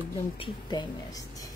একদম ঠিক টাইমে আসছে।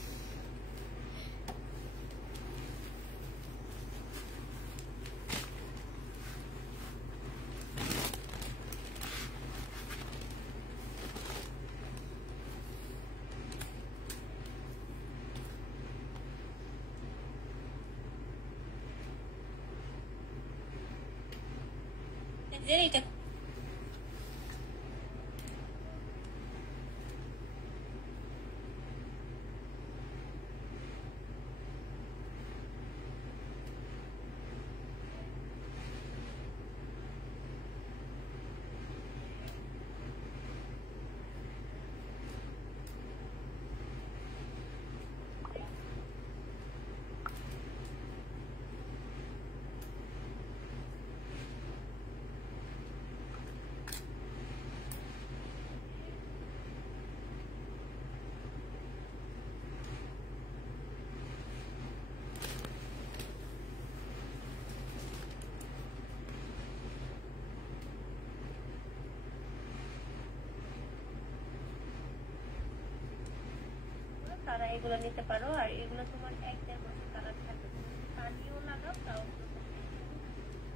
তারা এগুলো নিতে পারো, আর এগুলো তোমার 1-1.5 বছর কালার থাকবে। পানিও লাগাও, তাও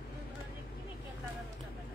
কোনো ধরনের কেমিক্যাল লাগানো যাবে না।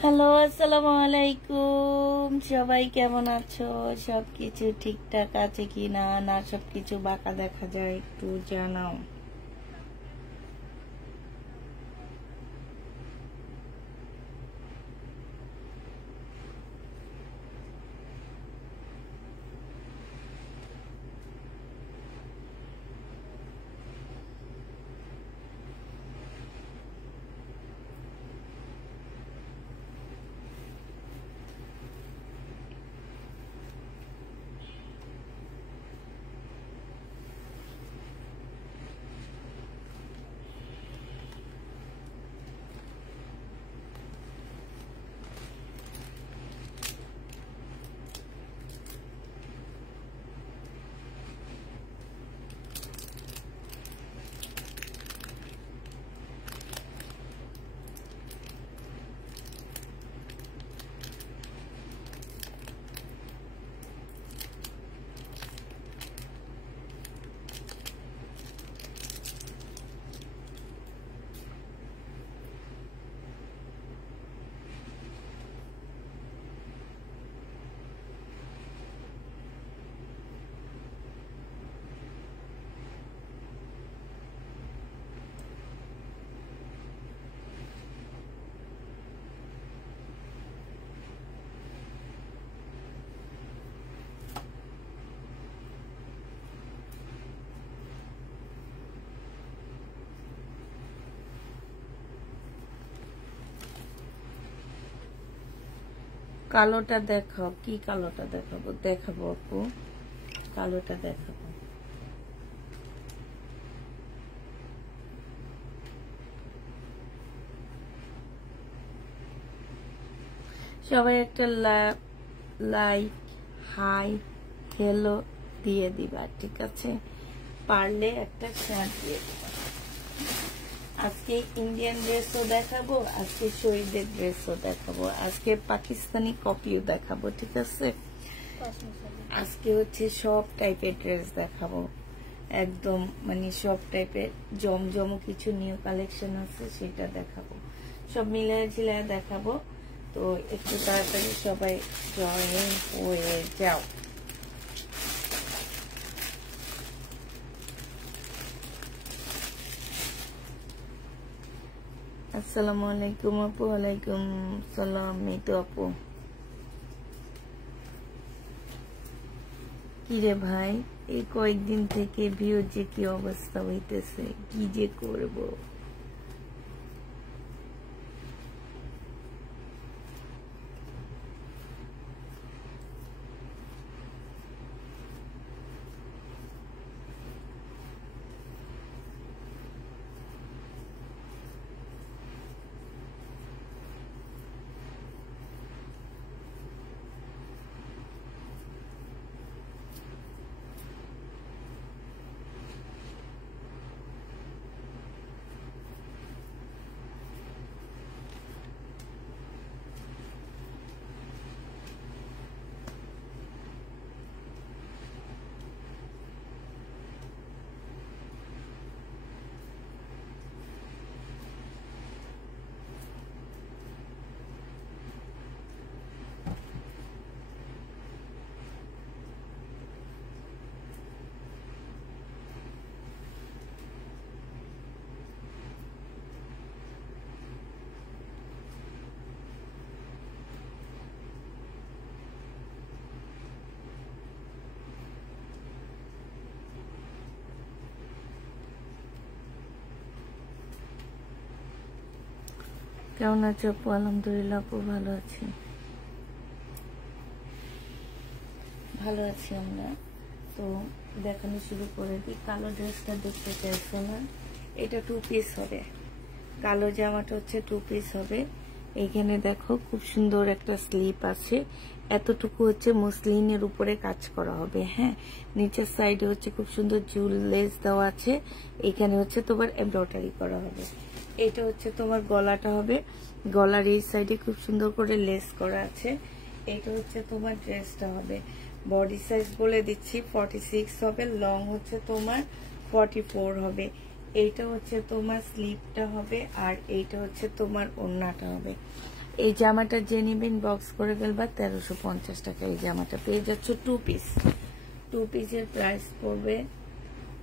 হ্যালো, আসসালামু আলাইকুম। সবাই কেমন আছো? সবকিছু ঠিকঠাক আছে কি না, না সবকিছু বাঁকা দেখা যায়, একটু জানাও। কালোটা দেখাও, কি কালোটা দেখাবো? দেখাবো আপু, কালোটা দেখাবো। সবাই একটা লাইক, হাই, হ্যালো দিয়ে দিবা, ঠিক আছে? পারলে একটা শেয়ার দিয়ে দিবা। আজকে ইন্ডিয়ান ড্রেসও দেখাবো, আজকে শহীদের ড্রেসও দেখাবো, আজকে পাকিস্তানি কপিও দেখাবো, ঠিক আছে? আজকে হচ্ছে সব টাইপের ড্রেস দেখাবো, একদম মানে সব টাইপের। জমজম কিছু নিউ কালেকশন আছে, সেটা দেখাবো, সব মিলায় ঝিলায় দেখাবো। তো একটু তাড়াতাড়ি সবাই জয়েন হয়ে যাও। আসসালামু আলাইকুম আপু। ওয়ালাইকুম সালাম। এই তো আপু, কি রে ভাই, এই কয়েকদিন থেকে ভিউ যে কি অবস্থা হইতেছে, কি যে করব। কেমন আছো আপু? আলহামদুলিল্লাহ আপু, ভালো আছি, ভালো আছি আমরা। তো দেখানো শুরু করে দিই। কালো ড্রেসটা দেখতে চাইছো না? এটা 2 পিস হবে। কালো জামাটা হচ্ছে 2 পিস হবে। এইখানে দেখো খুব সুন্দর একটা স্লিপ আছে, এতটুকু হচ্ছে মসলিনের উপরে কাজ করা হবে। হ্যাঁ, নিচের সাইডে হচ্ছে খুব সুন্দর জুল লেস দেওয়া আছে। এখানে হচ্ছে তোমার এমব্রয়ডারি করা হবে। এটা হচ্ছে তোমার গলাটা হবে, গলার এই সাইডে খুব সুন্দর করে লেস করা আছে। এটা হচ্ছে তোমার ড্রেসটা হবে। বডি সাইজ বলে দিচ্ছি 46 হবে, লং হচ্ছে তোমার 44 হবে। এইটা হচ্ছে তোমার স্লিপটা হবে, আর এইটা হচ্ছে তোমার ওড়নাটা হবে। এই জামাটা যে নিবেন বক্স করে ফেলবা 1350 টাকা। এই জামাটা পেয়ে যাচ্ছ 2 পিস। 2 পিসের প্রাইস পড়বে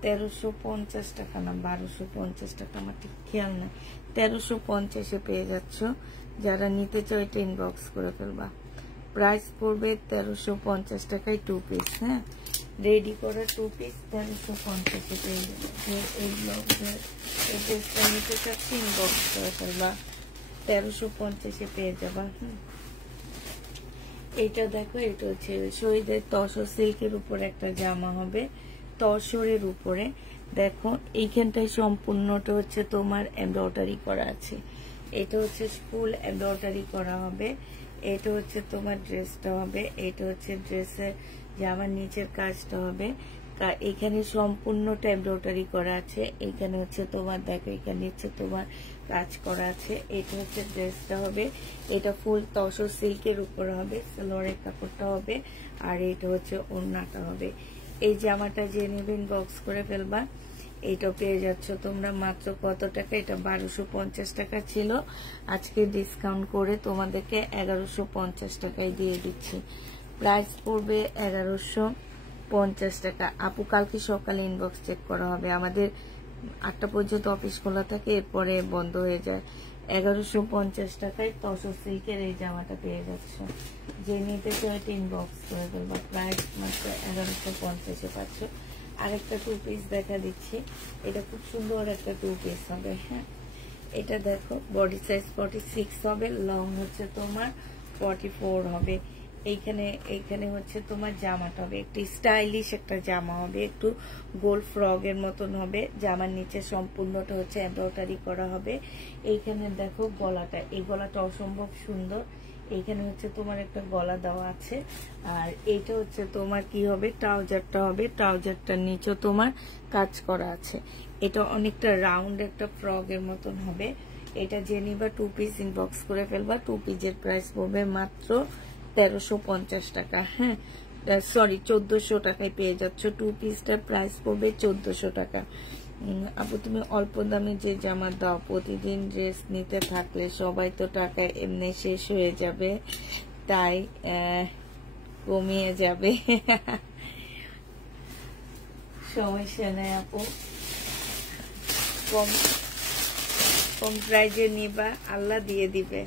1350 টাকা না 1250 টাকা, আমার ঠিক খেয়াল না। 1350-এ পেয়ে যাচ্ছ। যারা নিতে চাও এটা ইনবক্স করে ফেলবা। প্রাইস পড়বে 1350 টাকায় 2 পিস। হ্যাঁ, রেডি করা 2 পিস 1350-এ পেয়ে যাবে। এই ড্রেসটা নিতে চাচ্ছি ইনবক্স করে ফেলবা, 1350-এ পেয়ে যাবা। এইটা দেখো, এটা হচ্ছে শহীদের তসর সিল্কের উপরে একটা জামা হবে, তসরের উপরে। দেখো এইখানটায় সম্পূর্ণটা হচ্ছে তোমার এমব্রয়ডারি করা আছে। এটা হচ্ছে ফুল এমব্রয়ডারি করা হবে। এটা হচ্ছে তোমার ড্রেসটা হবে। এটা হচ্ছে ড্রেসের জামার নিচের কাজটা হবে। এখানে সম্পূর্ণটা এমব্রয়ডারি করা আছে। এখানে হচ্ছে তোমার দেখো, এখানে হচ্ছে তোমার কাজ করা আছে। এটা হচ্ছে ড্রেসটা হবে। এটা ফুল তসর সিল্কের উপর হবে, সালোয়ারের কাপড়টা হবে, আর এটা হচ্ছে ওড়নাটা হবে। এই জামাটা যে নেবেন বক্স করে ফেলবা। এইটা পেয়ে যাচ্ছ তোমরা মাত্র কত টাকা? এটা 1250 টাকা ছিল, আজকে ডিসকাউন্ট করে তোমাদেরকে 1150 টাকায় দিয়ে দিচ্ছি। প্রাইস পড়বে 1150 টাকা। আপু কালকে সকালে ইনবক্স চেক করা হবে, আমাদের 8টা পর্যন্ত অফিস খোলা থাকে, এরপরে বন্ধ হয়ে যায়। 1150 টাকায় তসর সিল্কের এই জামাটা পেয়ে যাচ্ছ। যে নিতে চাও এটা ইনবক্স করে ফেলবা। প্রাইস মাত্র 1150-এ পাচ্ছ। আরেকটা 2 পিস দেখা দিচ্ছি। এটা খুব সুন্দর একটা 2 পিস হবে। হ্যাঁ, এটা দেখো বডি সাইজ 46 হবে, লং হচ্ছে তোমার 44 হবে। এইখানে হচ্ছে তোমার জামাটা হবে একটু স্টাইলিশ একটা জামা হবে, একটু গোল ফ্রগের মতন হবে। জামার নিচে সম্পূর্ণটা হচ্ছে এমব্রয়ডারি করা হবে। এইখানে দেখো গলাটা, এই গলাটা অসম্ভব সুন্দর। এইখানে হচ্ছে তোমার একটা গলা দেওয়া আছে। আর এইটা হচ্ছে তোমার কি হবে, ট্রাউজারটা হবে। ট্রাউজারটার নিচেও তোমার কাজ করা আছে। এটা অনেকটা রাউন্ড একটা ফ্রগের মতন হবে। এটা যে নিবা 2 পিস ইনবক্স করে ফেলবা। 2 পিসের প্রাইস পড়বে মাত্র 1350 টাকা। হ্যাঁ, সরি 1400 টাকায় পেয়ে যাচ্ছ। 2 পিসটার প্রাইস পড়বে 1400 টাকা। আপু তুমি অল্প দামে যে জামা দাও, প্রতিদিন ড্রেস নিতে থাকলে সবাই তো টাকা এমনি শেষ হয়ে যাবে, তাই কমিয়ে যাবে। সমস্যা নেই আপু, কম প্রাইজে নিবা, আল্লাহ দিয়ে দিবে,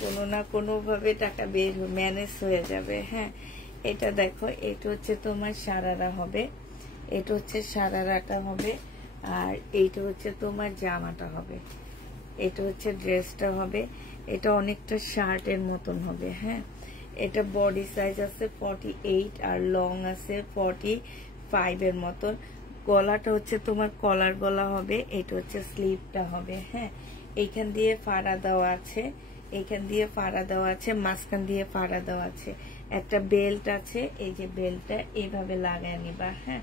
কোনো না কোনো ভাবে টাকা বের ম্যানেজ হয়ে যাবে। হ্যাঁ, এটা দেখো, এটা হচ্ছে তোমার সারারা হবে, এটা হচ্ছে সারারাটা হবে, আর এইটা হচ্ছে তোমার জামাটা হবে, এটা হচ্ছে ড্রেসটা হবে। এটা অনেকটা শার্টের মতন হবে। হ্যাঁ, এটা বডি সাইজ আছে 48 আর লং আছে 45 এর মতন। গলাটা হচ্ছে তোমার কলার গলা হবে, এটা হচ্ছে স্লিভটা হবে। হ্যাঁ, এইখান দিয়ে ফাড়া দেওয়া আছে, এইখান দিয়ে ফাড়া দেওয়া আছে, মাঝখান দিয়ে ফাড়া দেওয়া আছে, একটা বেল্ট আছে, এই যে বেল্টটা এইভাবে লাগায় নিবা। হ্যাঁ,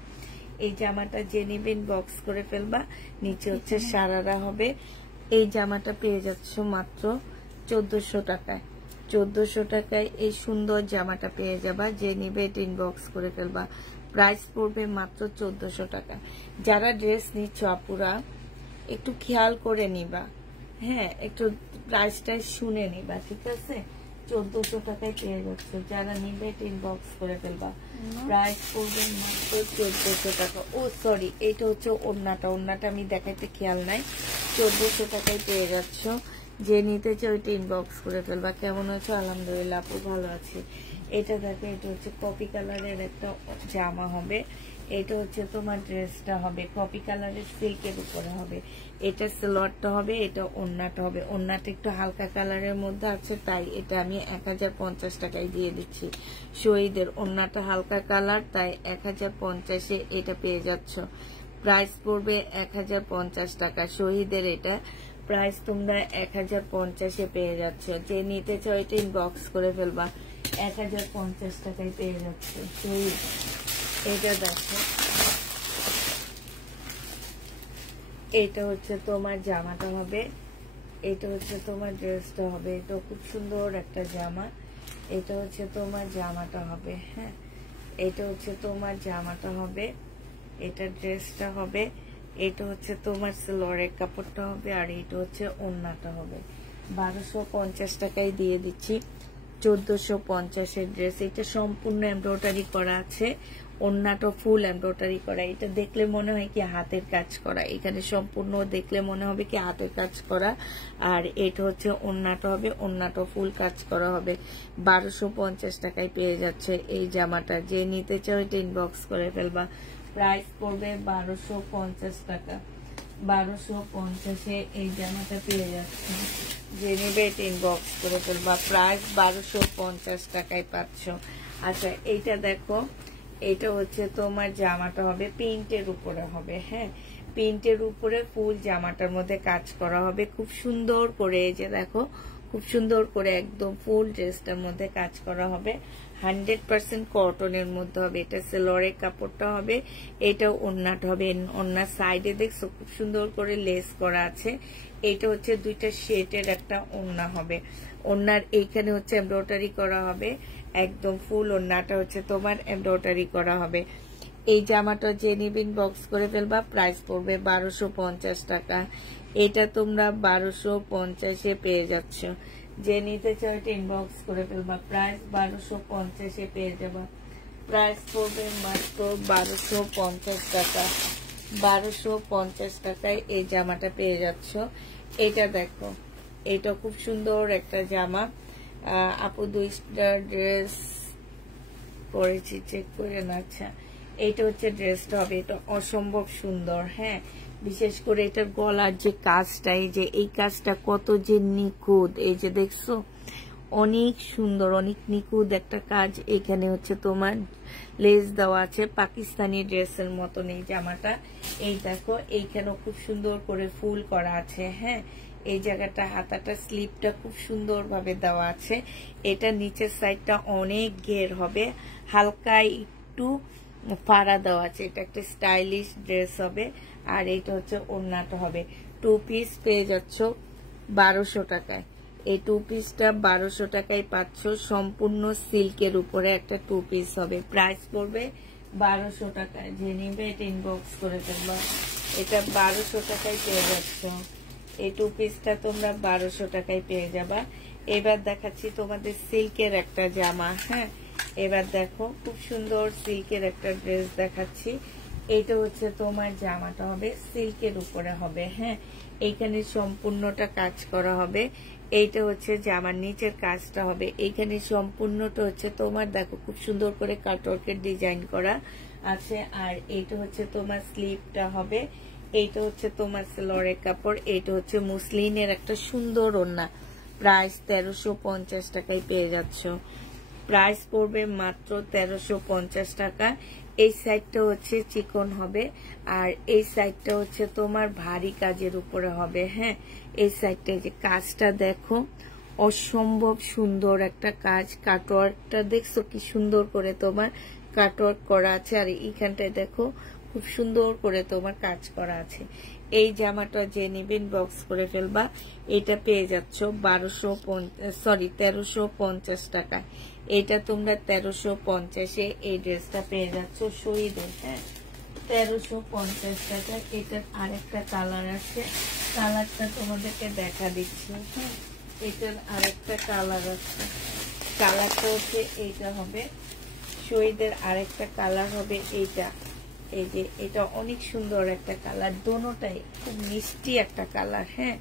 এই জামাটা যে নিবেন বক্স করে ফেলবা। নিচে হচ্ছে সারারা হবে। এই জামাটা পেয়ে যাচ্ছ মাত্র 1400 টাকায়। 1400 টাকায় এই সুন্দর জামাটা পেয়ে যাবা, যে নিবে ইনবক্স করে ফেলবা। প্রাইস পড়বে মাত্র 1400 টাকা। যারা ড্রেস নিচ্ছ আপুরা একটু খেয়াল করে নিবা। হ্যাঁ, একটু প্রাইসটা শুনে নিবা, ঠিক আছে? 1400 টাকায় পেয়ে যাচ্ছে, যারা নিবে ইনবক্স করে ফেলবা। প্রাইস পড়বে মাত্র 1400 টাকা। ও সরি, এটা হচ্ছে ওড়নাটা, ওড়নাটা আমি দেখাইতে খেয়াল নাই। 1400 টাকায় পেয়ে যাচ্ছ, যে নিতে চাও ওইটা ইনবক্স করে ফেলবা। কেমন আছো? আলহামদুলিল্লাহ আপু, ভালো আছি। এটা দেখো, এটা হচ্ছে কপি কালারের একটা জামা হবে, এটা হচ্ছে তোমার ড্রেসটা হবে কপি কালারের সিল্কের উপরে হবে। এটা সালোয়ারটা হবে, এটা ওড়নাটা হবে। ওড়নাটা একটু হালকা কালারের মধ্যে আছে, তাই এটা আমি 1050 টাকায় দিয়ে দিচ্ছি। শহীদের ওড়নাটা হালকা কালার, তাই 1050-এ এটা পেয়ে যাচ্ছ। প্রাইস পড়বে 1050 টাকা। শহীদের এটা প্রাইস তোমরা 1050-এ পেয়ে যাচ্ছ। যে নিতে চাও এটা ইনবক্স করে ফেলবা। 1050 টাকায় পেয়ে যাচ্ছে শহীদ। এটা দেখো, এটা হচ্ছে তোমার জামাটা হবে, এটা হচ্ছে তোমার ড্রেসটা হবে। এটা খুব সুন্দর একটা জামা, এটা হচ্ছে তোমার জামাটা হবে। হ্যাঁ, এটা হচ্ছে তোমার জামাটা হবে, এটা ড্রেসটা হবে, এটা হচ্ছে তোমার সালোয়ারের কাপড়টা হবে, আর এটা হচ্ছে ওড়নাটা হবে। 1250 টাকায় দিয়ে দিচ্ছি। 1450-এর ড্রেস। এটা সম্পূর্ণ এমব্রয়ডারি করা আছে, ওড়নাটা ফুল এমব্রয়ডারি করা। এটা দেখলে মনে হয় কি হাতের কাজ করা, এখানে সম্পূর্ণ দেখলে মনে হবে কি হাতের কাজ করা। আর এটা হচ্ছে ওড়নাটা হবে, ওড়নাটা ফুল কাজ করা হবে। 1250 টাকায় পেয়ে যাচ্ছে এই জামাটা। যে নিতে চাও এটা ইনবক্স করে ফেলবা। প্রাইস পড়বে 1250 টাকা। 1250-এ এই জামাটা পেয়ে যাচ্ছে, যে নেবে এটা ইনবক্স করে ফেলবা। প্রাইস 1250 টাকায় পাচ্ছ। আচ্ছা, এইটা দেখো, এটা হচ্ছে তোমার জামাটা হবে প্রিন্টের উপরে হবে। হ্যাঁ, প্রিন্টের উপরে ফুল জামাটার মধ্যে কাজ করা হবে খুব সুন্দর করে। এই যে দেখো, খুব সুন্দর করে একদম ফুল ড্রেসটার মধ্যে কাজ করা হবে। 100% কটনের মধ্যে হবে। এটা সালোয়ারের কাপড়টা হবে, এটা ওড়নাটা হবে। ওড়নার সাইডে দেখছো খুব সুন্দর করে লেস করা আছে। এটা হচ্ছে দুইটা শেডের একটা ওড়না হবে। ওড়নার এইখানে হচ্ছে এমব্রয়ডারি করা হবে, একদম ফুল ওড়নাটা হচ্ছে তোমার এমব্রয়ডারি করা হবে। এই জামাটা যে নিবেন বক্স করে ফেলবা। প্রাইস পড়বে 1250 টাকা। এটা তোমরা 1250-এ পেয়ে যাচ্ছ। যে নিতে চাও এটা ইনবক্স করে ফেলবা। প্রাইস 1250-এ পেয়ে যাবা। প্রাইস পড়বে মাত্র 1250 টাকা। 1250 টাকায় এই জামাটা পেয়ে যাচ্ছ। এটা দেখো, এটা খুব সুন্দর একটা জামা। আপু 2টা ড্রেস পরেছি, চেক করে না। আচ্ছা, এইটা হচ্ছে ড্রেসটা হবে, এটা অসম্ভব সুন্দর। হ্যাঁ, বিশেষ করে এটার গলার যে কাজটা, এই যে এই কাজটা কত যে নিখুঁত, এই যে দেখছো অনেক সুন্দর, অনেক নিখুঁত একটা কাজ। এখানে হচ্ছে তোমার লেস দেওয়া আছে পাকিস্তানি ড্রেসের মতন এই জামাটা। এই দেখো, এইখানেও খুব সুন্দর করে ফুল করা আছে। হ্যাঁ, এই জায়গাটা হাতাটা স্লিপটা খুব সুন্দর ভাবে দেওয়া আছে। এটা নিচের সাইডটা অনেক ঘের হবে, হালকা একটু ফাড়া দেওয়া আছে। এটা একটা স্টাইলিশ ড্রেস হবে। আর এটা হচ্ছে ওড়নাটা হবে। 2 পিস পেয়ে যাচ্ছ 1200 টাকায়। এই 2 পিসটা 1200 টাকায় পাচ্ছ। সম্পূর্ণ সিল্কের উপরে একটা 2 পিস হবে। প্রাইস পড়বে 1200 টাকায়। যে নিবে এটা ইনবক্স করে ফেলবা। এটা 1200 টাকায় পেয়ে যাচ্ছ। এই 2 পিসটা তোমরা 1200 টাকায় পেয়ে যাবা। এবার দেখাচ্ছি তোমাদের সিল্কের একটা জামা। হ্যাঁ, এবার দেখো, খুব সুন্দর সিল্কের একটা ড্রেস দেখাচ্ছি। এইটা হচ্ছে তোমার জামাটা হবে সিল্কের উপরে হবে। হ্যাঁ, এইখানে সম্পূর্ণটা কাজ করা হবে। এইটা হচ্ছে জামার নিচের কাজটা হবে। এইখানে সম্পূর্ণটা হচ্ছে তোমার দেখো খুব সুন্দর করে কাটওয়ার্কের ডিজাইন করা আছে। আর এইটা হচ্ছে তোমার স্লিভটা হবে। এইটা হচ্ছে তোমার সেলরের কাপড়। এইটা হচ্ছে মুসলিনের একটা সুন্দর ওড়না। প্রাইস 1350 টাকায় পেয়ে যাচ্ছ। প্রাইস পড়বে মাত্র 1350 টাকা। এই সাইডটা হচ্ছে চিকন হবে আর এই সাইডটা হচ্ছে তোমার ভারী কাজের উপরে হবে। হ্যাঁ, এই সাইডটা যে কাজটা দেখো অসম্ভব সুন্দর একটা কাজ। কাটওয়ার্কটা দেখছো কি সুন্দর করে তোমার কাটওয়ার্ক করা আছে। আর এইখানটায় দেখো খুব সুন্দর করে তোমার কাজ করা আছে। এই জামাটা যে নিবেন বক্স করে ফেলবা। এটা পেয়ে যাচ্ছ 1350 টাকায়। এটা তোমরা 1350-এ এই ড্রেসটা পেয়ে যাচ্ছ শহীদের। হ্যাঁ, 1350 টাকা। এটার আরেকটা কালার আছে, কালারটা তোমাদেরকে দেখা দিচ্ছি। হ্যাঁ, এটার আরেকটা কালার আছে, কালারটা হচ্ছে এইটা হবে শহীদের। আরেকটা কালার হবে এইটা। এই যে এটা অনেক সুন্দর একটা কালার, দোনোটাই খুব মিষ্টি একটা কালার। হ্যাঁ,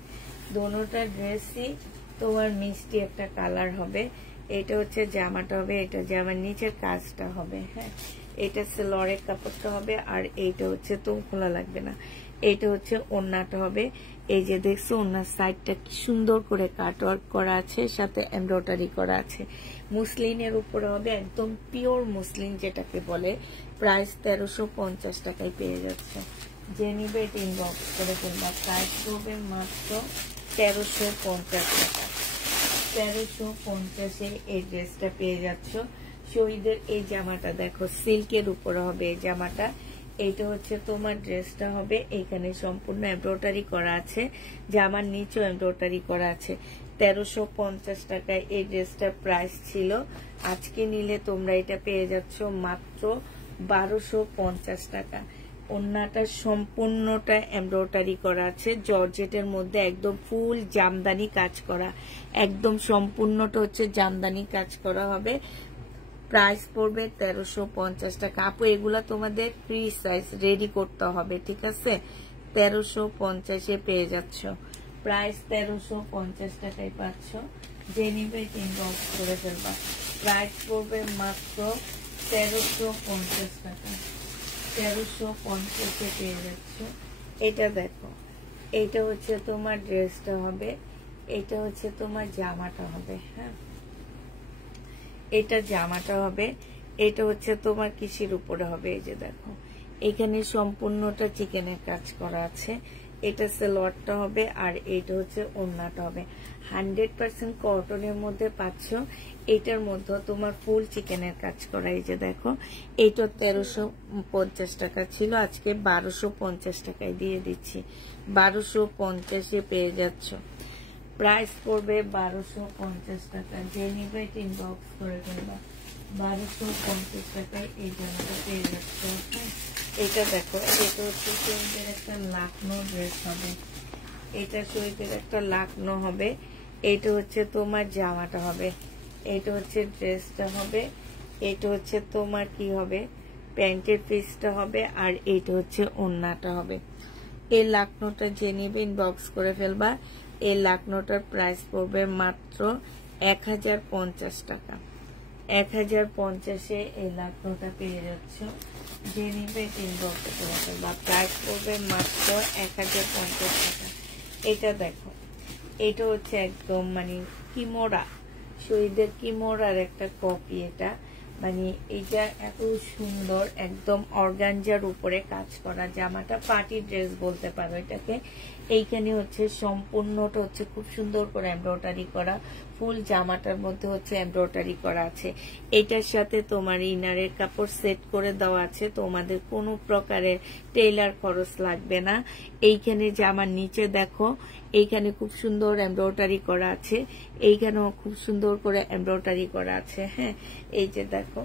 দোনোটা ড্রেসই তোমার মিষ্টি একটা কালার হবে। এটা হচ্ছে জামাটা হবে, এটা জামার নিচের কাজটা হবে। হ্যাঁ, এটা সেলরের কাপড়টা হবে। আর এইটা হচ্ছে তো খোলা লাগবে না, এইটা হচ্ছে ওড়নাটা হবে। এই যে দেখছো ওড়নার সাইডটা কি সুন্দর করে কাটওয়ার্ক করা আছে, সাথে এমব্রয়ডারি করা আছে। মুসলিনের উপরে হবে, একদম পিওর মুসলিন যেটাকে বলে। প্রাইস 1350 টাকায় পেয়ে যাচ্ছে। যে নিবে ইনবক্স করে ফেলবা। প্রাইস পড়বে মাত্র 1350 টাকা। 1350-এ এই ড্রেসটা পেয়ে যাচ্ছ। শহীদের এই জামাটা দেখো সিল্কের উপরে হবে এই জামাটা। এইটা হচ্ছে তোমার ড্রেসটা হবে। এইখানে সম্পূর্ণ এমব্রয়ডারি করা আছে, জামার নিচেও এমব্রয়ডারি করা আছে। 1350 টাকায় এই ড্রেসটার প্রাইস ছিল। আজকে নিলে তোমরা এটা পেয়ে যাচ্ছ মাত্র 1250 টাকা। ওড়নাটা সম্পূর্ণটা এমব্রয়ডারি করা আছে, জর্জেটের মধ্যে একদম ফুল জামদানি কাজ করা, একদম সম্পূর্ণটা হচ্ছে জামদানি কাজ করা হবে। প্রাইস পড়বে 1350 টাকা। আপু এগুলা তোমাদের ফ্রি সাইজ রেডি করতে হবে, ঠিক আছে? 1350-এ পেয়ে যাচ্ছ। প্রাইস 1350 টাকায় পাচ্ছ। যে নিবে ইনবক্স করে ফেলবা। প্রাইস পড়বে মাত্র 1350 টাকা। 1350-এ পেয়ে যাচ্ছ। এটা দেখো, এইটা হচ্ছে তোমার ড্রেসটা হবে, এটা হচ্ছে তোমার জামাটা হবে। হ্যাঁ, এটা জামাটা হবে। এটা হচ্ছে তোমার কিসের উপরে হবে, এই যে দেখো এখানে সম্পূর্ণটা চিকেনের কাজ করা আছে। এটা সেলোয়ারটা হবে আর এইটা হচ্ছে ওড়নাটা হবে। 100% কটনের মধ্যে পাচ্ছ। এটার মধ্যে তোমার ফুল চিকেনের কাজ করা। এই যে দেখো এইটা 1350 টাকা ছিল, আজকে 1250 টাকায় দিয়ে দিচ্ছি। 1250-এ পেয়ে যাচ্ছ। প্রাইস পড়বে 1250 টাকা। যে নিবে ইনবক্স করে ফেলবা। 1250 টাকায় এই জামাটা পেয়ে যাচ্ছ। এটা দেখো, এটা হচ্ছে শহীদের একটা লাকনো ড্রেস হবে। এটা শহীদের একটা লাকনো হবে। এটা হচ্ছে তোমার জামাটা হবে, এটা হচ্ছে ড্রেসটা হবে, এটা হচ্ছে তোমার কি হবে প্যান্টের পিসটা হবে, আর এইটা হচ্ছে ওড়নাটা হবে। এই লাকনোটা যে নিবে ইনবক্স করে ফেলবা। এই লাকনোটার প্রাইস পড়বে মাত্র 1050 টাকা। 1050-এ এই লাকনোটা পেয়ে যাচ্ছ। যে নিবে ইনবক্স করে ফেলবা। প্রাইস পড়বে মাত্র 1050 টাকা। এটা দেখো, এটা হচ্ছে একদম মানে কিমোরা, শহীদের কিমোরার একটা কপি। এটা মানে এটা এত সুন্দর, একদম অর্গানজার উপরে কাজ করা। জামাটা পার্টি ড্রেস বলতে পারো এটাকে। এইখানে হচ্ছে সম্পূর্ণটা হচ্ছে খুব সুন্দর করে এমব্রয়ডারি করা, ফুল জামাটার মধ্যে হচ্ছে এমব্রয়ডারি করা আছে। এটার সাথে তোমার ইনারের কাপড় সেট করে দেওয়া আছে, তোমাদের কোনো প্রকারের টেইলার খরচ লাগবে না। এইখানে জামার নিচে দেখো, এইখানে খুব সুন্দর এমব্রয়ডারি করা আছে, এইখানেও খুব সুন্দর করে এমব্রয়ডারি করা আছে। হ্যাঁ, এই যে দেখো,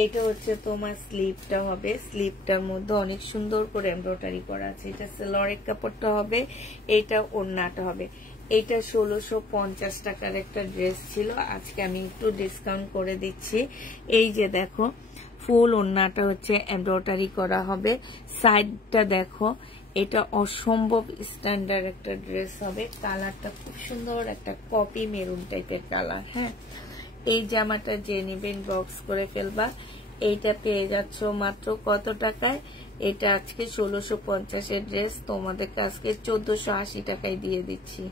এইটা হচ্ছে তোমার স্লিভটা হবে। স্লিভটার মধ্যে অনেক সুন্দর করে এমব্রয়ডারি করা আছে। এটা সেলরের কাপড়টা হবে, এটা ওড়নাটা হবে। এটা 1650 টাকার একটা ড্রেস ছিল, আজকে আমি একটু ডিসকাউন্ট করে দিচ্ছি। এই যে দেখো ফুল ওড়নাটা হচ্ছে এমব্রয়ডারি করা হবে। সাইডটা দেখো, এটা অসম্ভব স্ট্যান্ডার্ড একটা ড্রেস হবে। কালারটা খুব সুন্দর, একটা কপি মেরুন টাইপের কালার। হ্যাঁ, এই জামাটা যে নেবেন বক্স করে ফেলবা। এইটা পেয়ে যাচ্ছ মাত্র কত টাকায়? এটা আজকে 1650 ড্রেস, তোমাদের আজকে 1480 টাকায় দিয়ে দিচ্ছি।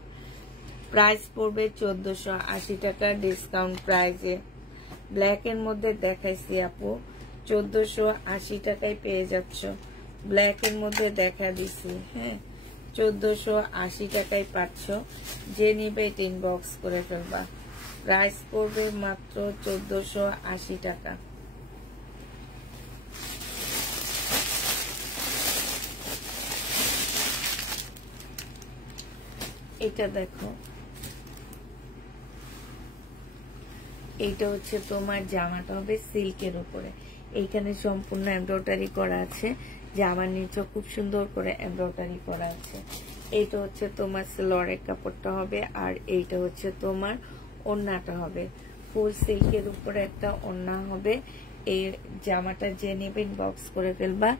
প্রাইস পড়বে 1480 টাকা ডিসকাউন্ট প্রাইসে। ব্ল্যাক এর মধ্যে দেখাইছি আপু, 1480 টাকায় পেয়ে যাচ্ছ। ব্ল্যাক এর মধ্যে দেখা দিছি। হ্যাঁ, 1480 টাকায় পাচ্ছ। যে নিবে এটা ইনবক্স করে ফেলবা। প্রাইস পড়বে মাত্র 1480 টাকা। এটা দেখো, এইটা হচ্ছে তোমার জামাটা হবে সিল্কের উপরে। এইখানে সম্পূর্ণ এমব্রয়ডারি করা আছে। জামার নিচে খুব সুন্দর করে এমব্রয়ডারি করা আছে। এইটা হচ্ছে তোমার সালোয়ারের কাপড়টা হবে, আর এইটা হচ্ছে তোমার ওড়নাটা হবে। ফুল সিল্কের উপরে একটা ওড়না হবে। এই জামাটা যে নেবেন বক্স করে ফেলবা।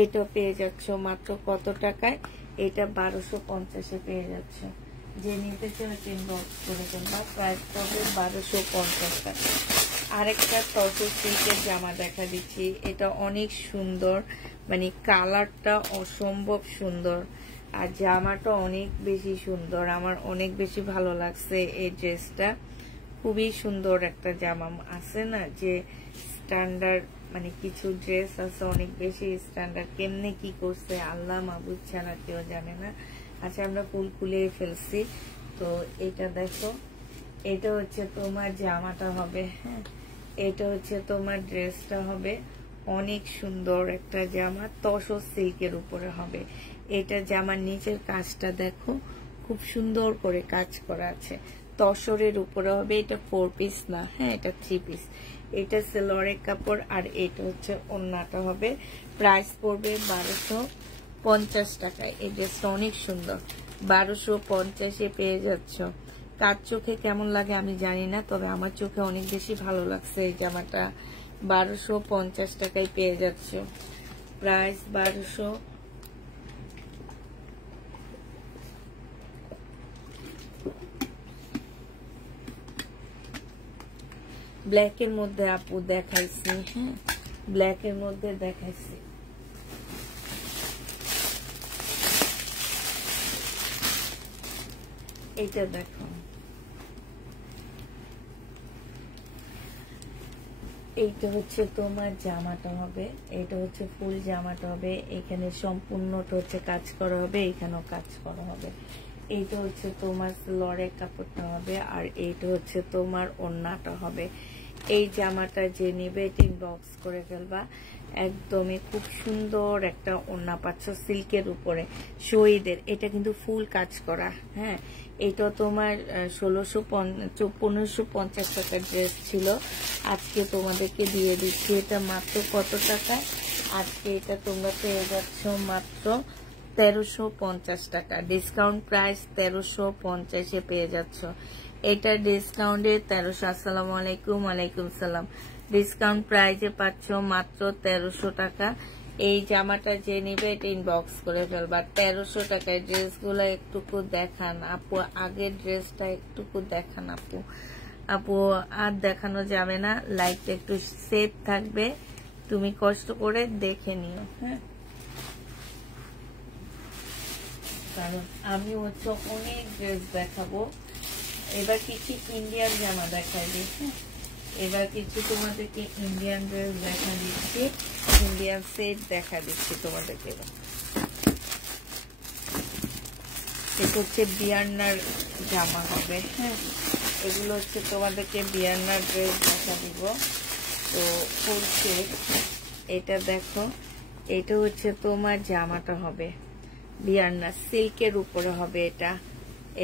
এটা পেয়ে যাচ্ছ মাত্র কত টাকায়? এটা 1250-এ পেয়ে যাচ্ছ। যে নিতে চাও বক্স করে ফেলবা। প্রাইস পড়বে 1250 টাকা। আরেকটা তসর সিল্কের জামা দেখা দিচ্ছি। এটা অনেক সুন্দর, মানে কালারটা অসম্ভব সুন্দর, আর জামাটা অনেক বেশি সুন্দর। আমার অনেক বেশি ভালো লাগছে এই ড্রেসটা। খুবই সুন্দর একটা জামা। আছে না যে স্ট্যান্ডার্ড, মানে কিছু ড্রেস আছে অনেক বেশি স্ট্যান্ডার্ড, কেমনে কি করছে আল্লাহ মাবুদ ছাড়া কেউ জানে না। আচ্ছা, আমরা ফুল খুলে ফেলছি। তো এটা দেখো, এটা হচ্ছে তোমার জামাটা হবে। হ্যাঁ, এটা হচ্ছে তোমার ড্রেসটা হবে। অনেক সুন্দর একটা জামা, তসর সিল্কের উপরে হবে। এটা জামার নিচের কাজটা দেখো, খুব সুন্দর করে কাজ করা আছে। তসরের উপরে হবে। এটা 4 পিস না, হ্যাঁ এটা 3 পিস। এটা সালোয়ারের কাপড়, আর এটা হচ্ছে ওড়নাটা হবে। প্রাইস পড়বে 1250 টাকায়। এই ড্রেসটা অনেক সুন্দর, 1250-এ পেয়ে যাচ্ছ। কার চোখে কেমন লাগে আমি জানি না, তবে আমার চোখে অনেক বেশি ভালো লাগছে এই জামাটা। 1250 টাকায় পেয়ে যাচ্ছ। প্রাইস 1200। ব্ল্যাক এর মধ্যে আপু দেখাইছি। হ্যাঁ, ব্ল্যাক এর মধ্যে দেখাইছি। এইটা দেখো, এইটা হচ্ছে তোমার জামাটা হবে। এটা হচ্ছে ফুল জামাটা হবে। এখানে সম্পূর্ণটা হচ্ছে কাজ করা হবে, এখানেও কাজ করা হবে। এইটা হচ্ছে তোমার সালোয়ারের কাপড়টা হবে, আর এইটা হচ্ছে তোমার ওড়নাটা হবে। এই জামাটা যে নেবে এটা ইনবক্স করে ফেলবা। একদমই খুব সুন্দর একটা ওড়না পাচ্ছ সিল্কের উপরে শহীদের। এটা কিন্তু ফুল কাজ করা। হ্যাঁ, এটা তোমার 1550 টাকার ড্রেস ছিল, আজকে তোমাদেরকে দিয়ে দিচ্ছি এটা মাত্র কত টাকায়? আজকে এটা তোমরা পেয়ে যাচ্ছ মাত্র 1350 টাকা। ডিসকাউন্ট প্রাইস 1350-এ পেয়ে যাচ্ছ। এটা ডিসকাউন্টে 1300। আসসালামু আলাইকুম। ওয়ালাইকুম সালাম। ডিসকাউন্ট প্রাইসে পাচ্ছ মাত্র 1300 টাকা। এই জামাটা যে নিবে এটা ইনবক্স করে ফেলবা। 1300 টাকায় ড্রেসগুলো একটুকু দেখান আপু, আগের ড্রেসটা একটুকু দেখান আপু। আপু আর দেখানো যাবে না, লাইটটা একটু সেভ থাকবে, তুমি কষ্ট করে দেখে নিও। হ্যাঁ, কারণ আমি হচ্ছে অনেক ড্রেস দেখাবো। এবার কিছু ইন্ডিয়ান জামা দেখাই দিচ্ছি। এবার কিছু তোমাদেরকে ইন্ডিয়ান ড্রেস দেখা দিচ্ছি, ইন্ডিয়ান সেট দেখা দিচ্ছি তোমাদেরকে। এটা হচ্ছে বিয়ান্নার জামা হবে। হ্যাঁ, এগুলো হচ্ছে তোমাদেরকে বিয়ান্নার ড্রেস দেখা দিব। তো ফুল সেট এটা দেখো, এটা হচ্ছে তোমার জামাটা হবে বিয়ান্না সিল্কের উপরে হবে।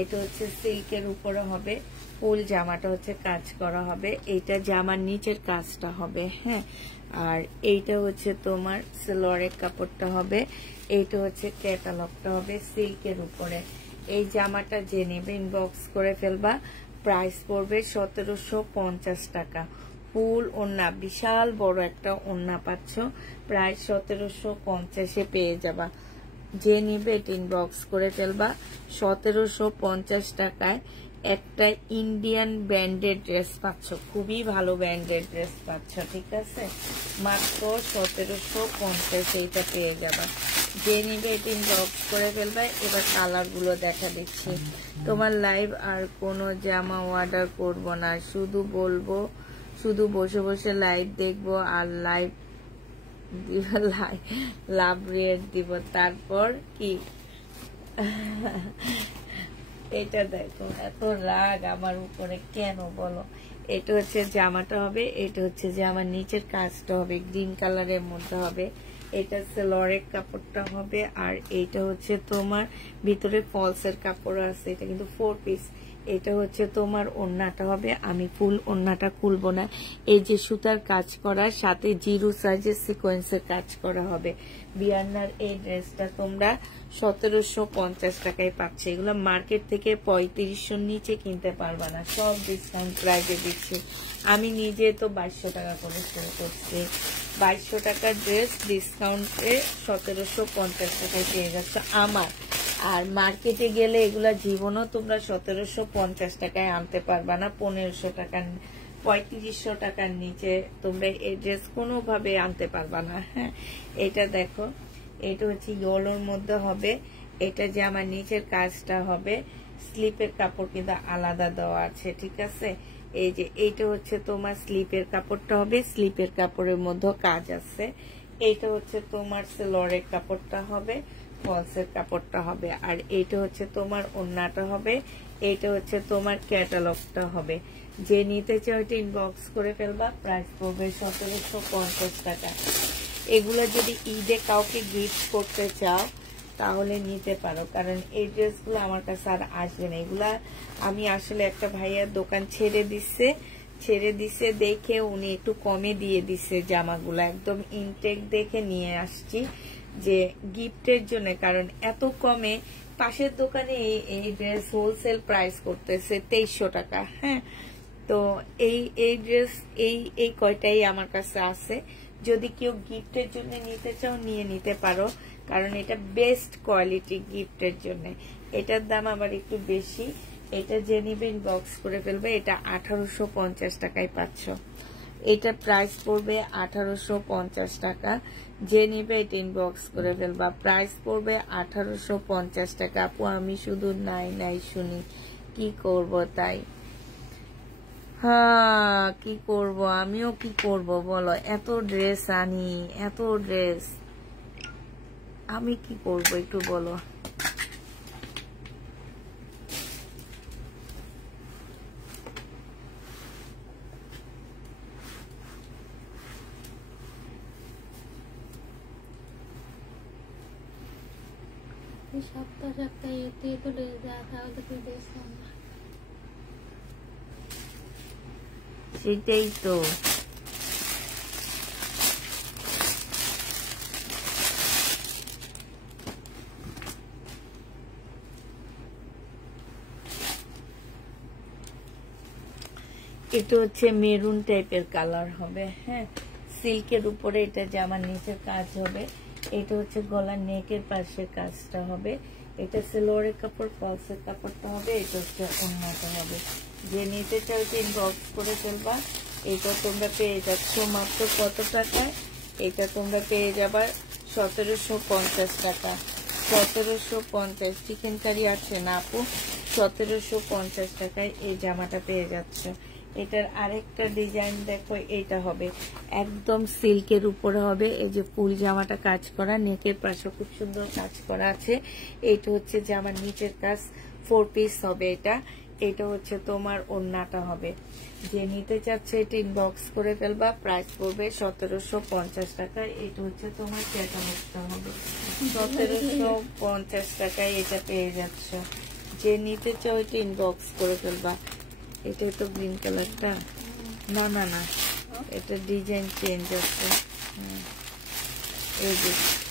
এটা হচ্ছে সিল্কের উপরে হবে। ফুল জামাটা হচ্ছে কাজ করা হবে। এইটা জামার নিচের কাজটা হবে। হ্যাঁ, আর এইটা হচ্ছে তোমার সালোয়ারের কাপড়টা হবে। এইটা হচ্ছে ক্যাটালগটা হবে সিল্কের উপরে। এই জামাটা যে নেবে ইনবক্স করে ফেলবা। প্রাইস পড়বে 1750 টাকা। ফুল ওড়না, বিশাল বড় একটা ওড়না পাচ্ছ, প্রায় 1750 পেয়ে যাবা। যে নিবে ইনবক্স করে ফেলবা। 1750 টাকায় একটা ইন্ডিয়ান ব্র্যান্ডেড ড্রেস পাচ্ছ, খুবই ভালো ব্র্যান্ডেড ড্রেস পাচ্ছ, ঠিক আছে? মাত্র 1750 এইটা পেয়ে যাবা। যে নিবে ইনবক্স করে ফেলবা। এবার কালার গুলো দেখা দিচ্ছি। তোমার লাইভ আর কোনো জামা অর্ডার করব না, শুধু বলবো, শুধু বসে বসে লাইভ দেখবো আর লাইভ দিব, লাভ রেট দিব, তারপর কি? এটা দেখো, এত রাগ আমার উপরে কেন বলো? এটা হচ্ছে জামাটা হবে, এটা হচ্ছে যে আমার নিচের কাজটা হবে গ্রিন কালারের মধ্যে হবে, এটা সেলরের কাপড়টা হবে, আর এইটা হচ্ছে তোমার ভিতরে ফলসের কাপড় আছে, এটা কিন্তু 4 পিস। এটা হচ্ছে তোমার ওড়নাটা হবে, আমি ফুল ওড়নাটা খুলবো না, এই যে সুতার কাজ করা, সাথে জিরো সাইজের সিকোয়েন্সের কাজ করা হবে। বিয়ান্নার এই ড্রেসটা তোমরা 1750 টাকায় পাচ্ছ। এগুলো মার্কেট থেকে 3500 নিচে কিনতে পারবা না, সব ডিসকাউন্ট প্রাইসে দিচ্ছি। আমি নিজে তো 2200 টাকা করে সেল করছি। 2200 টাকার ড্রেস ডিসকাউন্টে 1750 টাকায় পেয়ে যাচ্ছ আমার। আর মার্কেটে গেলে এগুলা জীবনও তোমরা 1750 টাকায় আনতে পারবা না, 1500 টাকা 3500 টাকার নিচে তোমরা এই ড্রেস কোনোভাবে আনতে পারবা না। হ্যাঁ, এটা দেখো, এটা হচ্ছে ইয়েলোর মধ্যে হবে, এটা যে আমার নিচের কাজটা হবে, স্লিপের কাপড় কিন্তু আলাদা দেওয়া আছে, ঠিক আছে? এই যে এইটা হচ্ছে তোমার স্লিপের কাপড়টা হবে, স্লিপের কাপড়ের মধ্যে কাজ আছে। এইটা হচ্ছে তোমার সেলরের কাপড়টা হবে, ফলসের কাপড়টা হবে, আর এইটা হচ্ছে তোমার ওড়নাটা হবে, এইটা হচ্ছে তোমার ক্যাটালগটা হবে। যে নিতে চাও এটা ইনবক্স করে ফেলবা। প্রাইস পড়বে 1750 টাকা। এগুলো যদি ঈদে কাউকে গিফট করতে চাও তাহলে নিতে পারো, কারণ এই ড্রেসগুলো আমার কাছে আর আসবে না। এগুলা আমি আসলে একটা ভাইয়ার দোকান ছেড়ে দিছে দেখে উনি একটু কমে দিয়ে দিছে জামাগুলো, একদম ইনটেক দেখে নিয়ে আসছি যে গিফটের জন্য, কারণ এত কমে পাশের দোকানে এই ড্রেস হোলসেল প্রাইস করতেছে 2300 টাকা। হ্যাঁ, তো এই ড্রেস এই কয়টাই আমার কাছে আছে। যদি কেউ গিফটের জন্য নিতে চাও নিয়ে নিতে পারো, কারণ এটা বেস্ট কোয়ালিটি গিফটের জন্য। এটার দাম আবার একটু বেশি। এটা যে নিবে ইনবক্স করে ফেলবে। এটা 1850 টাকায় পাচ্ছ। এটা প্রাইস পড়বে 1850 টাকা। যে নিবে এটা ইনবক্স করে ফেলবা। প্রাইস পড়বে 1850 টাকা। আপু আমি শুধু নাই শুনি, কি করব তাই। হ্যাঁ, কি করব, আমিও কি করব বলো? এত ড্রেস আনি, এত ড্রেস, আমি কি করব একটু বলো? সপ্তাহে তুলে যা, তাহলে তুই দেখলাম না। সেটাই তো, এটা হচ্ছে মেরুন টাইপের কালার হবে। হ্যাঁ, সিল্কের উপরে এটা জামার নিচের কাজ হবে। এটা হচ্ছে গলার নেকের পাশের কাজটা হবে। এটা সেলোয়ারের কাপড়, ফলসের কাপড়টা হবে। এটা হচ্ছে ওড়নাটা হবে। যে নিতে চাও ইনবক্স করে ফেলবা। এটা তোমরা পেয়ে যাচ্ছ মাত্র কত টাকায়? এটা তোমরা পেয়ে যাবা 1750 টাকা। 1750। চিকেন কারি আছে না আপু? 1750 টাকায় এই জামাটা পেয়ে যাচ্ছ। এটার আরেকটা ডিজাইন দেখো, এটা হবে একদম সিল্কের উপরে হবে। এই যে ফুল জামাটা কাজ করা, নেকের পাশে খুব সুন্দর কাজ করা আছে। এইটা হচ্ছে জামার নিচের কাজ, 4 পিস হবে এটা। এটা হচ্ছে তোমার ওড়নাটা হবে। যে নিতে চাচ্ছে এটা ইনবক্স করে ফেলবা। প্রাইস পড়বে 1750 টাকা। এটা হচ্ছে তোমার ক্যাটালগটা হবে। 1750 টাকায় এটা পেয়ে যাচ্ছ। যে নিতে চাও এটা ইনবক্স করে ফেলবা। এটাই তো গ্রিন কালারটা, না এটা ডিজাইন চেঞ্জ আছে।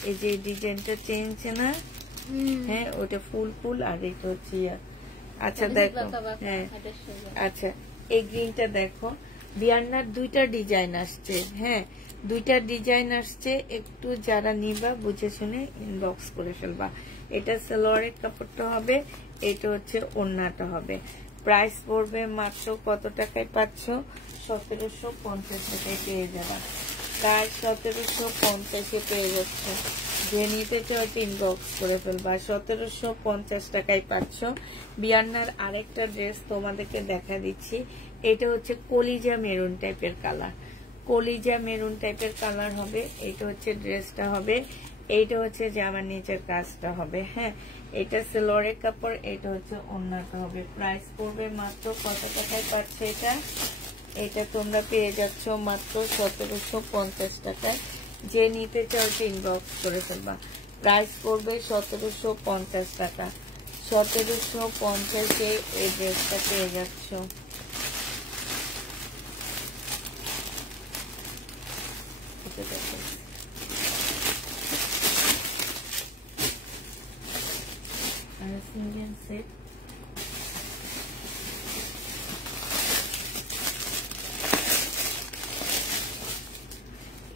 এই যে ডিজাইনটা চেঞ্জ না? হ্যাঁ, ওটা ফুল আর এটা হচ্ছে আচ্ছা দেখো, হ্যাঁ আচ্ছা, এই গ্রিনটা দেখো বিয়ান্নার দুইটা ডিজাইন আসছে, হ্যাঁ দুইটা ডিজাইন আসছে, একটু যারা নিবা বুঝে শুনে ইনবক্স করে ফেলবা। এটা সালোয়ারের কাপড়টা হবে, এটা হচ্ছে ওড়নাটা হবে। প্রাইস পড়বে মাত্র কত টাকায় পাচ্ছ? 1750 টাকায় পেয়ে যাবা। প্রায় 1750 পেয়ে যাচ্ছে। যে নিতে চাও ইনবক্স করে ফেলবা। 1750 টাকায় পাচ্ছ। বিয়ান্নার আরেকটা ড্রেস তোমাদেরকে দেখা দিচ্ছি। এটা হচ্ছে কলিজা মেরুন টাইপের কালার, কলিজা মেরুন টাইপের কালার হবে। এটা হচ্ছে ড্রেসটা হবে, এইটা হচ্ছে জামার নিচের কাজটা হবে। হ্যাঁ এটা সালোয়ারের কাপড়, এটা হচ্ছে ওড়নাটা হবে। প্রাইস পড়বে মাত্র কত টাকায় পাচ্ছে এটা? এটা তোমরা পেয়ে যাচ্ছ মাত্র 1750 টাকায়। যে নিতে চাও ইনবক্স করে ফেলবা। প্রাইস পড়বে 1750 টাকা। 1750 এই ড্রেসটা পেয়ে যাচ্ছ। সিঙ্গেল সেট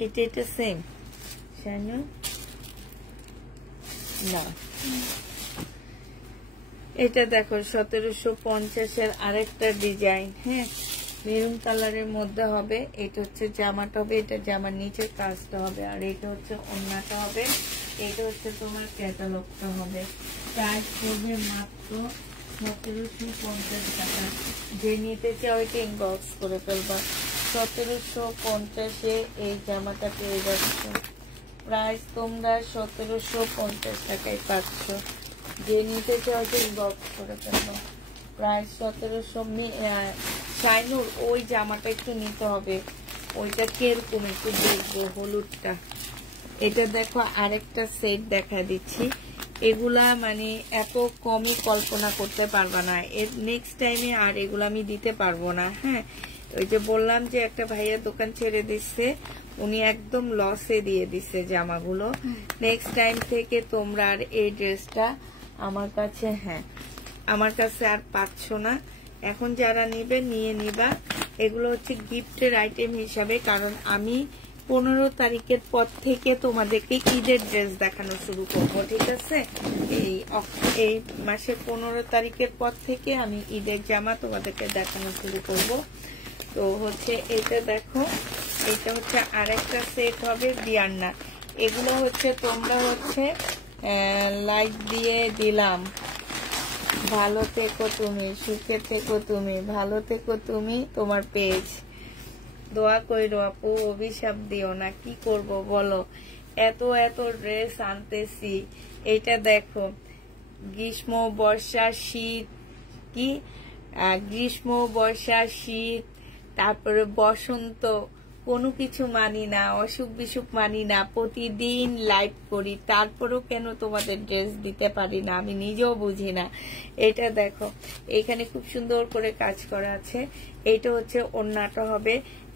এটা সেম শানু না, এটা দেখো 1750 আরেকটা ডিজাইন। হ্যাঁ মেরুন কালারের মধ্যে হবে। এটা হচ্ছে জামাটা হবে, এটা জামার নিচের কাজটা হবে, আর এটা হচ্ছে ওড়নাটা হবে, এটা হচ্ছে তোমার ক্যাটালগটা হবে। প্রাইস পড়বে মাত্র 1750 টাকা। যে নিতে চাও এটা ইনবক্স করে ফেলবা। 1750 এই জামাটা পেয়ে যাচ্ছ। প্রাইস তোমরা 1750 টাকায় পাচ্ছ। যে নিতে চাও ইনবক্স করে ফেলবা। প্রাইস 1700। শাইনুর ওই জামাটা একটু নিতে হবে, ওইটা কিরকম একটু দেখবো, হলুদটা। এটা দেখো আরেকটা সেট দেখা দিচ্ছি। এগুলা মানে এত কমই কল্পনা করতে পারবা না। এর নেক্সট টাইমে আর এগুলো আমি দিতে পারবো না। হ্যাঁ ওই যে বললাম যে একটা ভাইয়া দোকান ছেড়ে দিচ্ছে, উনি একদম লসে দিয়ে দিচ্ছে জামাগুলো। নেক্সট টাইম থেকে তোমরা আর এই ড্রেসটা আমার কাছে, হ্যাঁ আমার কাছে আর পাচ্ছ না। এখন যারা নিবে নিয়ে নিবা। এগুলো হচ্ছে গিফটের আইটেম হিসাবে, কারণ আমি 15 তারিখের পর থেকে তোমাদেরকে ঈদের ড্রেস দেখানো শুরু করব। ঠিক আছে, এই মাসের 15 তারিখের পর থেকে আমি ঈদের জামা তোমাদেরকে দেখানো শুরু করব। তো হচ্ছে এটা দেখো, এটা হচ্ছে আরেকটা সেট হবে বিয়ান্না। এগুলো হচ্ছে তোমরা হচ্ছে লাইক দিয়ে দিলাম। ভালো থেকো তুমি, সুখে থেকো তুমি, ভালো থেকো তুমি, তোমার পেজ দোয়া কইরো আপু, অভিশাপ দিও না। কি করব বলো, এত এত ড্রেস আনতেছি। এটা দেখো গ্রীষ্ম বর্ষা শীত, কি গ্রীষ্ম বর্ষা শীত, তারপরে বসন্ত, কোনো কিছু মানি না, অসুখ বিসুখ মানি না, প্রতিদিন লাইভ করি, তারপরেও কেন তোমাদের ড্রেস দিতে পারি না আমি নিজেও বুঝি না। এটা দেখো এখানে খুব সুন্দর করে কাজ করা আছে। এটা হচ্ছে ওড়নাটা হবে,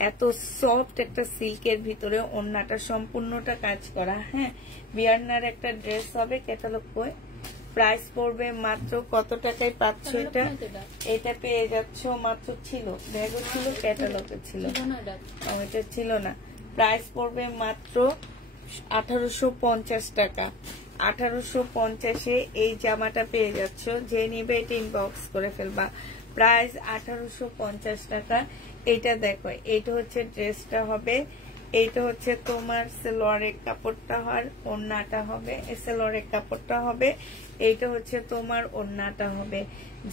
এত সফট একটা সিল্কের ভিতরে ওড়নাটা সম্পূর্ণটা কাজ করা। হ্যাঁ বিয়ান্নার একটা ড্রেস হবে। ক্যাটালগ কই? প্রাইস পড়বে মাত্র কত টাকায় পাচ্ছ এটা? এটা পেয়ে যাচ্ছ মাত্র, ছিল ব্যাগও ছিল, ক্যাটালগে ছিল, এটা ছিল না। প্রাইস পড়বে মাত্র 1850 টাকা। 1850 এই জামাটা পেয়ে যাচ্ছ। যে নিবে এটা ইনবক্স করে ফেলবা। প্রাইস 1850 টাকা। এটা দেখো, এটা হচ্ছে ড্রেসটা হবে, এইটা হচ্ছে তোমার সালোয়ারের কাপড়টা আর ওড়নাটা হবে। সালোয়ারের কাপড়টা হবে, এইটা হচ্ছে তোমার ওড়নাটা হবে।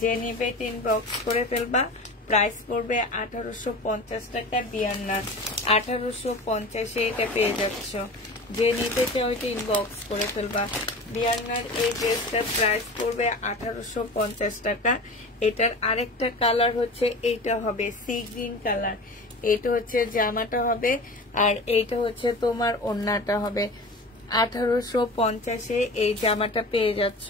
যে নিবে ইনবক্স করে ফেলবা। প্রাইস পড়বে 1850 টাকা। বিয়ান্নার 1850 এটা পেয়ে যাচ্ছ। যে নিতে চাও এটা ইনবক্স করে ফেলবা। বিয়ান্নার এই ড্রেসটার প্রাইস পড়বে 1850 টাকা। এটার আরেকটা কালার হচ্ছে এইটা হবে সি গ্রিন কালার। এটা হচ্ছে জামাটা হবে, আর এইটা হচ্ছে তোমার ওড়নাটা হবে। 1850 এই জামাটা পেয়ে যাচ্ছ।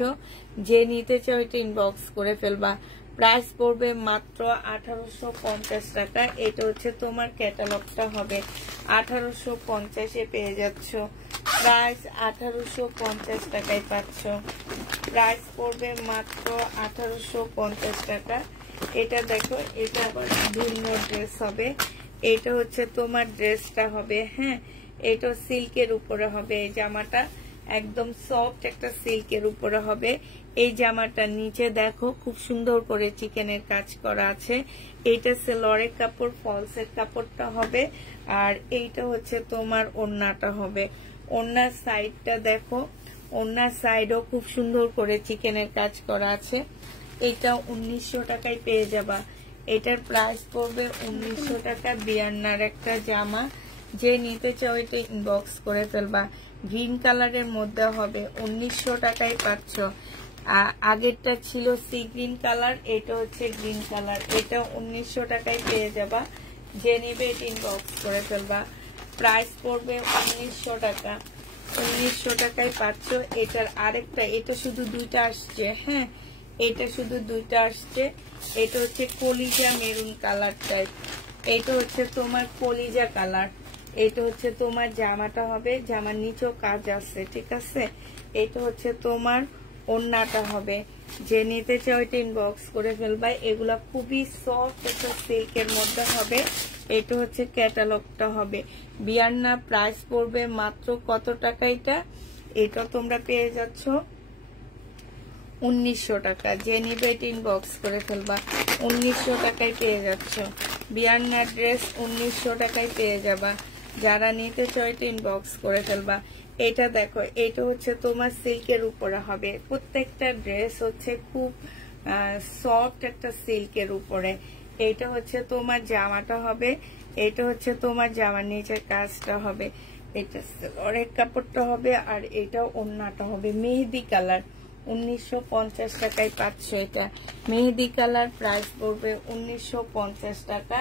যে নিতে চাও এটা ইনবক্স করে ফেলবা। প্রাইস পড়বে মাত্র 1850 টাকা। এটা হচ্ছে তোমার ক্যাটালগটা হবে। 1850 পেয়ে যাচ্ছ। প্রাইস 1850 টাকায় পাচ্ছ। প্রাইস পড়বে মাত্র 1850 টাকা। এটা দেখো, এটা আবার ভিন্ন ড্রেস হবে। এটা হচ্ছে তোমার ড্রেসটা হবে। হ্যাঁ, এটা সিল্কের উপরে হবে এই জামাটা, একদম সফট একটা সিল্কের উপরে হবে। এই জামাটা নিচে দেখো খুব সুন্দর করে চিকেনের কাজ করা আছে। এইটা সেলরের কাপড়, ফলসের কাপড়টা হবে। আর এইটা হচ্ছে তোমার ওড়নাটা হবে। ওড়নার সাইডটা দেখো, ওড়নার সাইডও খুব সুন্দর করে চিকেনের কাজ করা আছে। এটা 1900 টাকায় পেয়ে যাবা। এটার প্রাইস পড়বে 1900 টাকা। বিয়ান্নার একটা জামা, যে নিতে চাও এটা ইনবক্স করে ফেলবা। গ্রিন কালারের মধ্যে হবে, 1900 টাকায় পাচ্ছ। আগেরটা ছিল সি গ্রিন কালার, এটা হচ্ছে গ্রিন কালার। এটা 1900 টাকায় পেয়ে যাবা। যে নিবে এটা ইনবক্স করে ফেলবা। প্রাইস পড়বে 1900 টাকা। 1900 টাকায় পাচ্ছ। এটার আরেকটা, এটা শুধু দুইটা আসছে। হ্যাঁ, এটা শুধু দুইটা আসছে। এটা হচ্ছে কলিজা মেরুন কালার টাইপ। এটা হচ্ছে তোমার কলিজা কালার। এটা হচ্ছে তোমার জামাটা হবে, জামার নিচেও কাজ আছে, ঠিক আছে। এটা হচ্ছে তোমার ওড়নাটা হবে। যে নিতে চাও এটা ইনবক্স করে ফেলবা। এগুলা খুবই সফট একটা সিল্কের মধ্যে হবে। এটা হচ্ছে ক্যাটালগটা হবে। বিয়ান্না প্রাইস পড়বে মাত্র কত টাকা? এটা তোমরা পেয়ে যাচ্ছ 1900 টাকা। যে নিবে এটা ইনবক্স করে ফেলবা। 1900 টাকায় পেয়ে যাচ্ছ। বিয়ান্না ড্রেস 1900 টাকায় পেয়ে যাবা। যারা নিতে চাও এটা ইনবক্স করে ফেলবা। এটা দেখো, এটা হচ্ছে তোমার সিল্কের উপরে হবে। প্রত্যেকটা ড্রেস হচ্ছে খুব সফট একটা সিল্কের উপরে। এইটা হচ্ছে তোমার জামাটা হবে। এটা হচ্ছে তোমার জামার নিচের কাজটা হবে। এটা সেলরের কাপড়টা হবে। আর এটা ওড়নাটা হবে মেহেদি কালার। 1950 টাকায় পাচ্ছ। এটা মেহেদি কালার, প্রাইস পড়বে 1950 টাকা।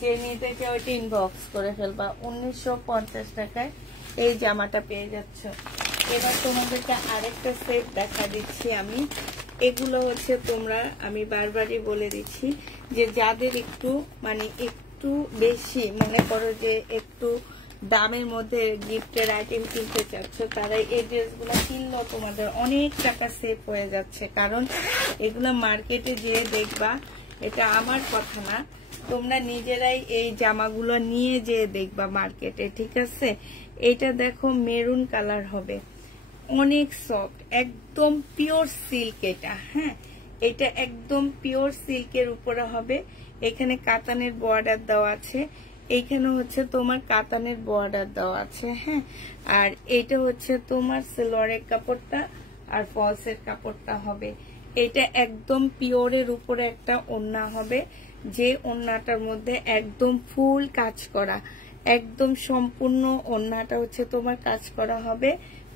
যে নিতে চাও এটা ইনবক্স করে ফেলবা। 1950 টাকায় এই জামাটা পেয়ে যাচ্ছ। এবার তোমাদেরকে আরেকটা সেট দেখা দিচ্ছি আমি। এগুলো হচ্ছে তোমরা, আমি বারবারই বলে দিচ্ছি যে যাদের একটু একটু বেশি মনে করো যে একটু দামের মধ্যে গিফটের আইটেম কিনতে চাচ্ছ, তারা এই ড্রেসগুলো কিনলেও তোমাদের অনেক টাকা সেভ হয়ে যাচ্ছে। কারণ এগুলো মার্কেটে যেয়ে দেখবা, এটা আমার কথা না, তোমরা নিজেরাই এই জামাগুলো নিয়ে যেয়ে দেখবা মার্কেটে, ঠিক আছে। এটা দেখো মেরুন কালার হবে, অনেক সফট, একদম পিওর সিল্ক এটা। হ্যাঁ, এটা একদম পিওর সিল্কের উপরে হবে। এখানে কাতানের বর্ডার দেওয়া আছে, এইখানে হচ্ছে তোমার কাতানের বর্ডার দেওয়া আছে। হ্যাঁ, আর এটা হচ্ছে তোমার সেলরের কাপড়টা আর ফলসের কাপড়টা হবে। এটা একদম পিওরের উপরে একটা ওড়না হবে, যে ওড়নাটার মধ্যে একদম ফুল কাজ করা, একদম সম্পূর্ণ ওড়নাটা হচ্ছে তোমার কাজ করা হবে।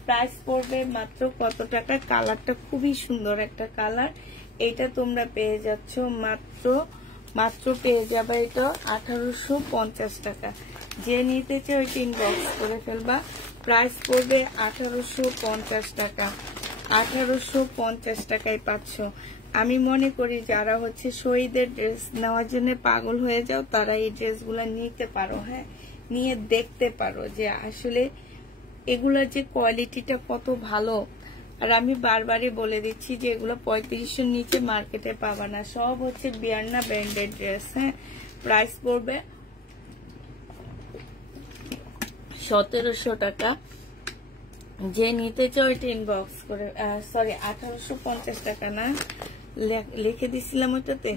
প্রাইস পড়বে মাত্র কত টাকা? কালারটা খুবই সুন্দর একটা কালার। এটা তোমরা পেয়ে যাচ্ছ মাত্র পেয়ে যাবে এটা 1850 টাকা। যে নিতে চাও ওইটা ইনবক্স করে ফেলবা। প্রাইস পড়বে 1850 টাকা। 1850 টাকায় পাচ্ছ। আমি মনে করি যারা হচ্ছে শহীদের ড্রেস নেওয়ার জন্য পাগল হয়ে যাও, তারা এই ড্রেসগুলো নিতে পারো। হ্যাঁ, নিয়ে দেখতে পারো যে আসলে এগুলোর যে কোয়ালিটিটা কত ভালো। আর আমি বারবারই বলে দিচ্ছি যে এগুলো 3500 নিচে মার্কেটে পাবা না, সব হচ্ছে বিয়ান্না ব্র্যান্ডেড ড্রেস। হ্যাঁ, প্রাইস পড়বে 1700 টাকা। যে নিতে চাও এটা ইনবক্স করে, সরি 1850 টাকা না, লিখে দিছিলাম ওটাতে,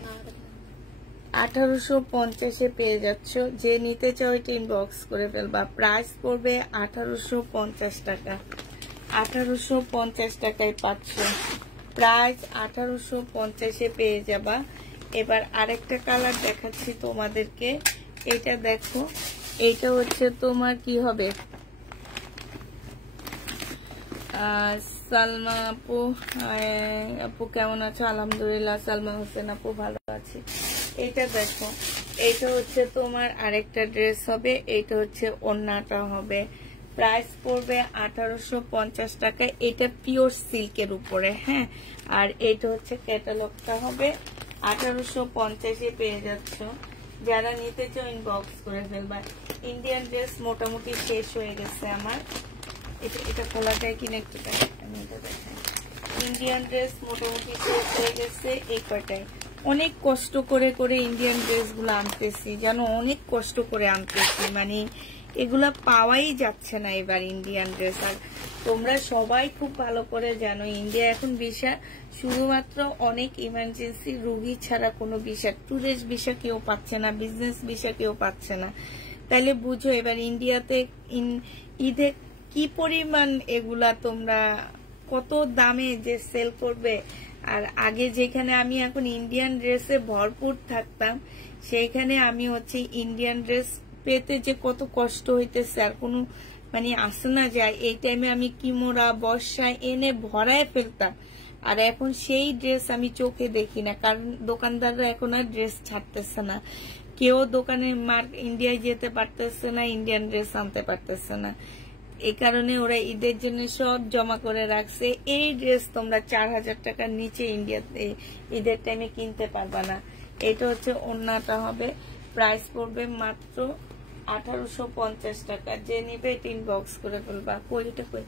1850-এ পেয়ে যাচ্ছ। যে নিতে চাও এটা ইনবক্স করে ফেলবা। প্রাইস পড়বে 1850 টাকা। 1850 টাকায় পাচ্ছ। প্রাইস 1850-এ পেয়ে যাবা। এবার আরেকটা কালার দেখাচ্ছি তোমাদেরকে। এটা দেখো, এটা হচ্ছে তোমার কি হবে, সালমা আপু, আপু কেমন আছো? আলহামদুলিল্লাহ। সালমা হোসেন আপু ভালো আছি। এটা দেখো, এটা হচ্ছে তোমার আরেকটা ড্রেস হবে। এটা হচ্ছে ওড়নাটা হবে। প্রাইস পড়বে 1850 টাকা। এটা পিওর সিল্কের উপরে। হ্যাঁ, আর এটা হচ্ছে ক্যাটালগটা হবে। 1850-এ পেয়ে যাচ্ছ। যারা নিতে চাও ইনবক্স করে ফেলবা। ইন্ডিয়ান ড্রেস মোটামুটি শেষ হয়ে গেছে আমার। এটা খোলা যায় কিনা একটু দেখাই। ইন্ডিয়ান ড্রেস মোটামুটি শেষ হয়ে গেছে এই কয়টায়। অনেক কষ্ট করে করে ইন্ডিয়ান ড্রেসগুলো আনতেছি, জানো, অনেক কষ্ট করে আনতেছি, মানে এগুলা পাওয়াই যাচ্ছে না এবার ইন্ডিয়ান ড্রেস। আর তোমরা সবাই খুব ভালো করে জানো ইন্ডিয়া এখন ভিসা শুধুমাত্র অনেক ইমার্জেন্সি রোগী ছাড়া কোনো ভিসা, ট্যুরিস্ট ভিসা কেউ পাচ্ছে না, বিজনেস ভিসা কেউ পাচ্ছে না। তাহলে বুঝো এবার ইন্ডিয়াতে ঈদে কি পরিমাণ এগুলা তোমরা কত দামে যে সেল করবে। আর আগে যেখানে আমি এখন ইন্ডিয়ান ড্রেসে ভরপুর থাকতাম, সেইখানে আমি হচ্ছে ইন্ডিয়ান ড্রেস পেতে যে কত কষ্ট হইতেছে আর কোনো মানে আসে না যায়। এই টাইমে আমি কিমোরা বর্ষায় এনে ভরায় ফেলতাম, আর এখন সেই ড্রেস আমি চোখে দেখি না, কারণ দোকানদাররা এখন আর ড্রেস ছাড়তেছে না, কেউ দোকানে ইন্ডিয়ায় যেতে পারতেছে না, ইন্ডিয়ান ড্রেস আনতে পারতেছে না। এই কারণে ওরা ঈদের জন্য সব জমা করে রাখছে। এই ড্রেস তোমরা 4000 টাকার নিচে ইন্ডিয়াতে ঈদের টাইমে কিনতে পারবা না। এটা হচ্ছে ওড়নাটা হবে, প্রাইস পড়বে মাত্র 1850 টাকা। যে নিবে এটা ইনবক্স করে ফেলবা। কইটা কই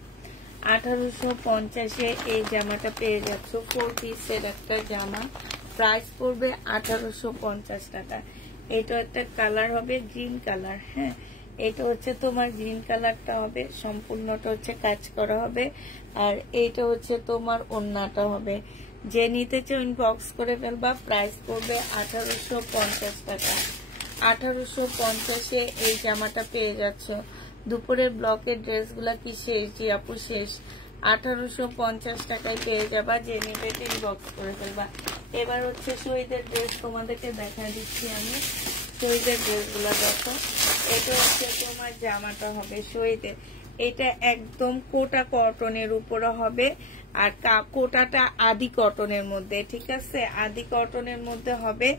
1850-এ এই জামাটা পেয়ে যাচ্ছ, 4 পিসের একটা জামা, প্রাইস পড়বে 1850 টাকা। এটা একটা কালার হবে গ্রিন কালার। হ্যাঁ, এটা হচ্ছে তোমার গ্রিন কালারটা হবে, সম্পূর্ণটা হচ্ছে কাজ করা হবে। আর এইটা হচ্ছে তোমার ওড়নাটা হবে। যে নিতে চাও ইনবক্স করে ফেলবা। প্রাইস পড়বে 1850 টাকা। 1850-এ এই জামাটা পেয়ে যাচ্ছ। দুপুরের ব্লকের ড্রেসগুলা কি শেষ? জি আপু শেষ। 1850 টাকায় পেয়ে যাবা। যে নিবে ইনবক্স করে ফেলবা। এবার হচ্ছে শহীদের ড্রেস তোমাদেরকে দেখা দিচ্ছি আমি। শহীদের ড্রেসগুলা দেখো, এটা হচ্ছে তোমার জামাটা হবে শহীদের। এটা একদম কোটা কটনের উপরে হবে, আর কোটাটা আদি কটনের মধ্যে, ঠিক আছে, আদি কটনের মধ্যে হবে।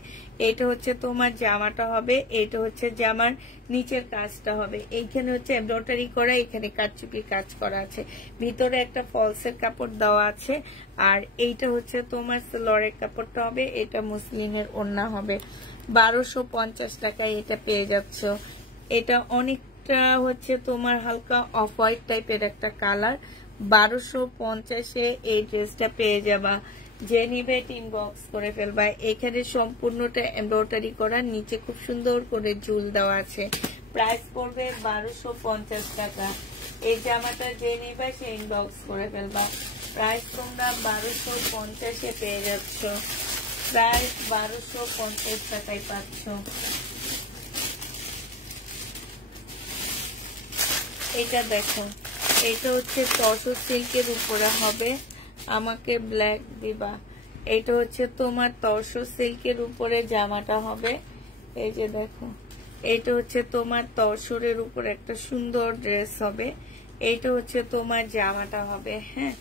এটা হচ্ছে তোমার জামাটা হবে, এটা হচ্ছে জামার নিচের কাজটা হবে। এইখানে হচ্ছে এমব্রয়ডারি করা, এখানে কারচুপি কাজ করা আছে, ভিতরে একটা ফলসের কাপড় দেওয়া আছে। আর এইটা হচ্ছে তোমার সেলরের কাপড়টা হবে, এটা মুসলিমের ওড়না হবে। 1250 টাকায় এটা পেয়ে যাচ্ছ। এটা অনেকটা হচ্ছে তোমার হালকা অফ হোয়াইট টাইপের একটা কালার। 1250-এ এই ড্রেসটা পেয়ে যাবা। যে নিবে ইনবক্স করে ফেলবা। এখানে সম্পূর্ণটা এমব্রয়ডারি করা, নিচে খুব সুন্দর করে ঝুল দেওয়া আছে। প্রাইস পড়বে 1250 টাকা। এই জামাটা যে নিবে সে ইনবক্স করে ফেলবা। প্রাইস তোমরা 1250-এ পেয়ে যাচ্ছ। প্রাইস 1250 টাকায় পাচ্ছ। এটা দেখো, এটা হচ্ছে তসর সিল্কের উপরে হবে, আমাকে ব্ল্যাক দিবা। এটা হচ্ছে তোমার তসর সিল্কের উপরে জামাটা হবে। এই যে দেখো, এটা হচ্ছে তোমার তসরের উপরে একটা সুন্দর ড্রেস হবে। এইটা হচ্ছে তোমার জামাটা হবে। হ্যাঁ,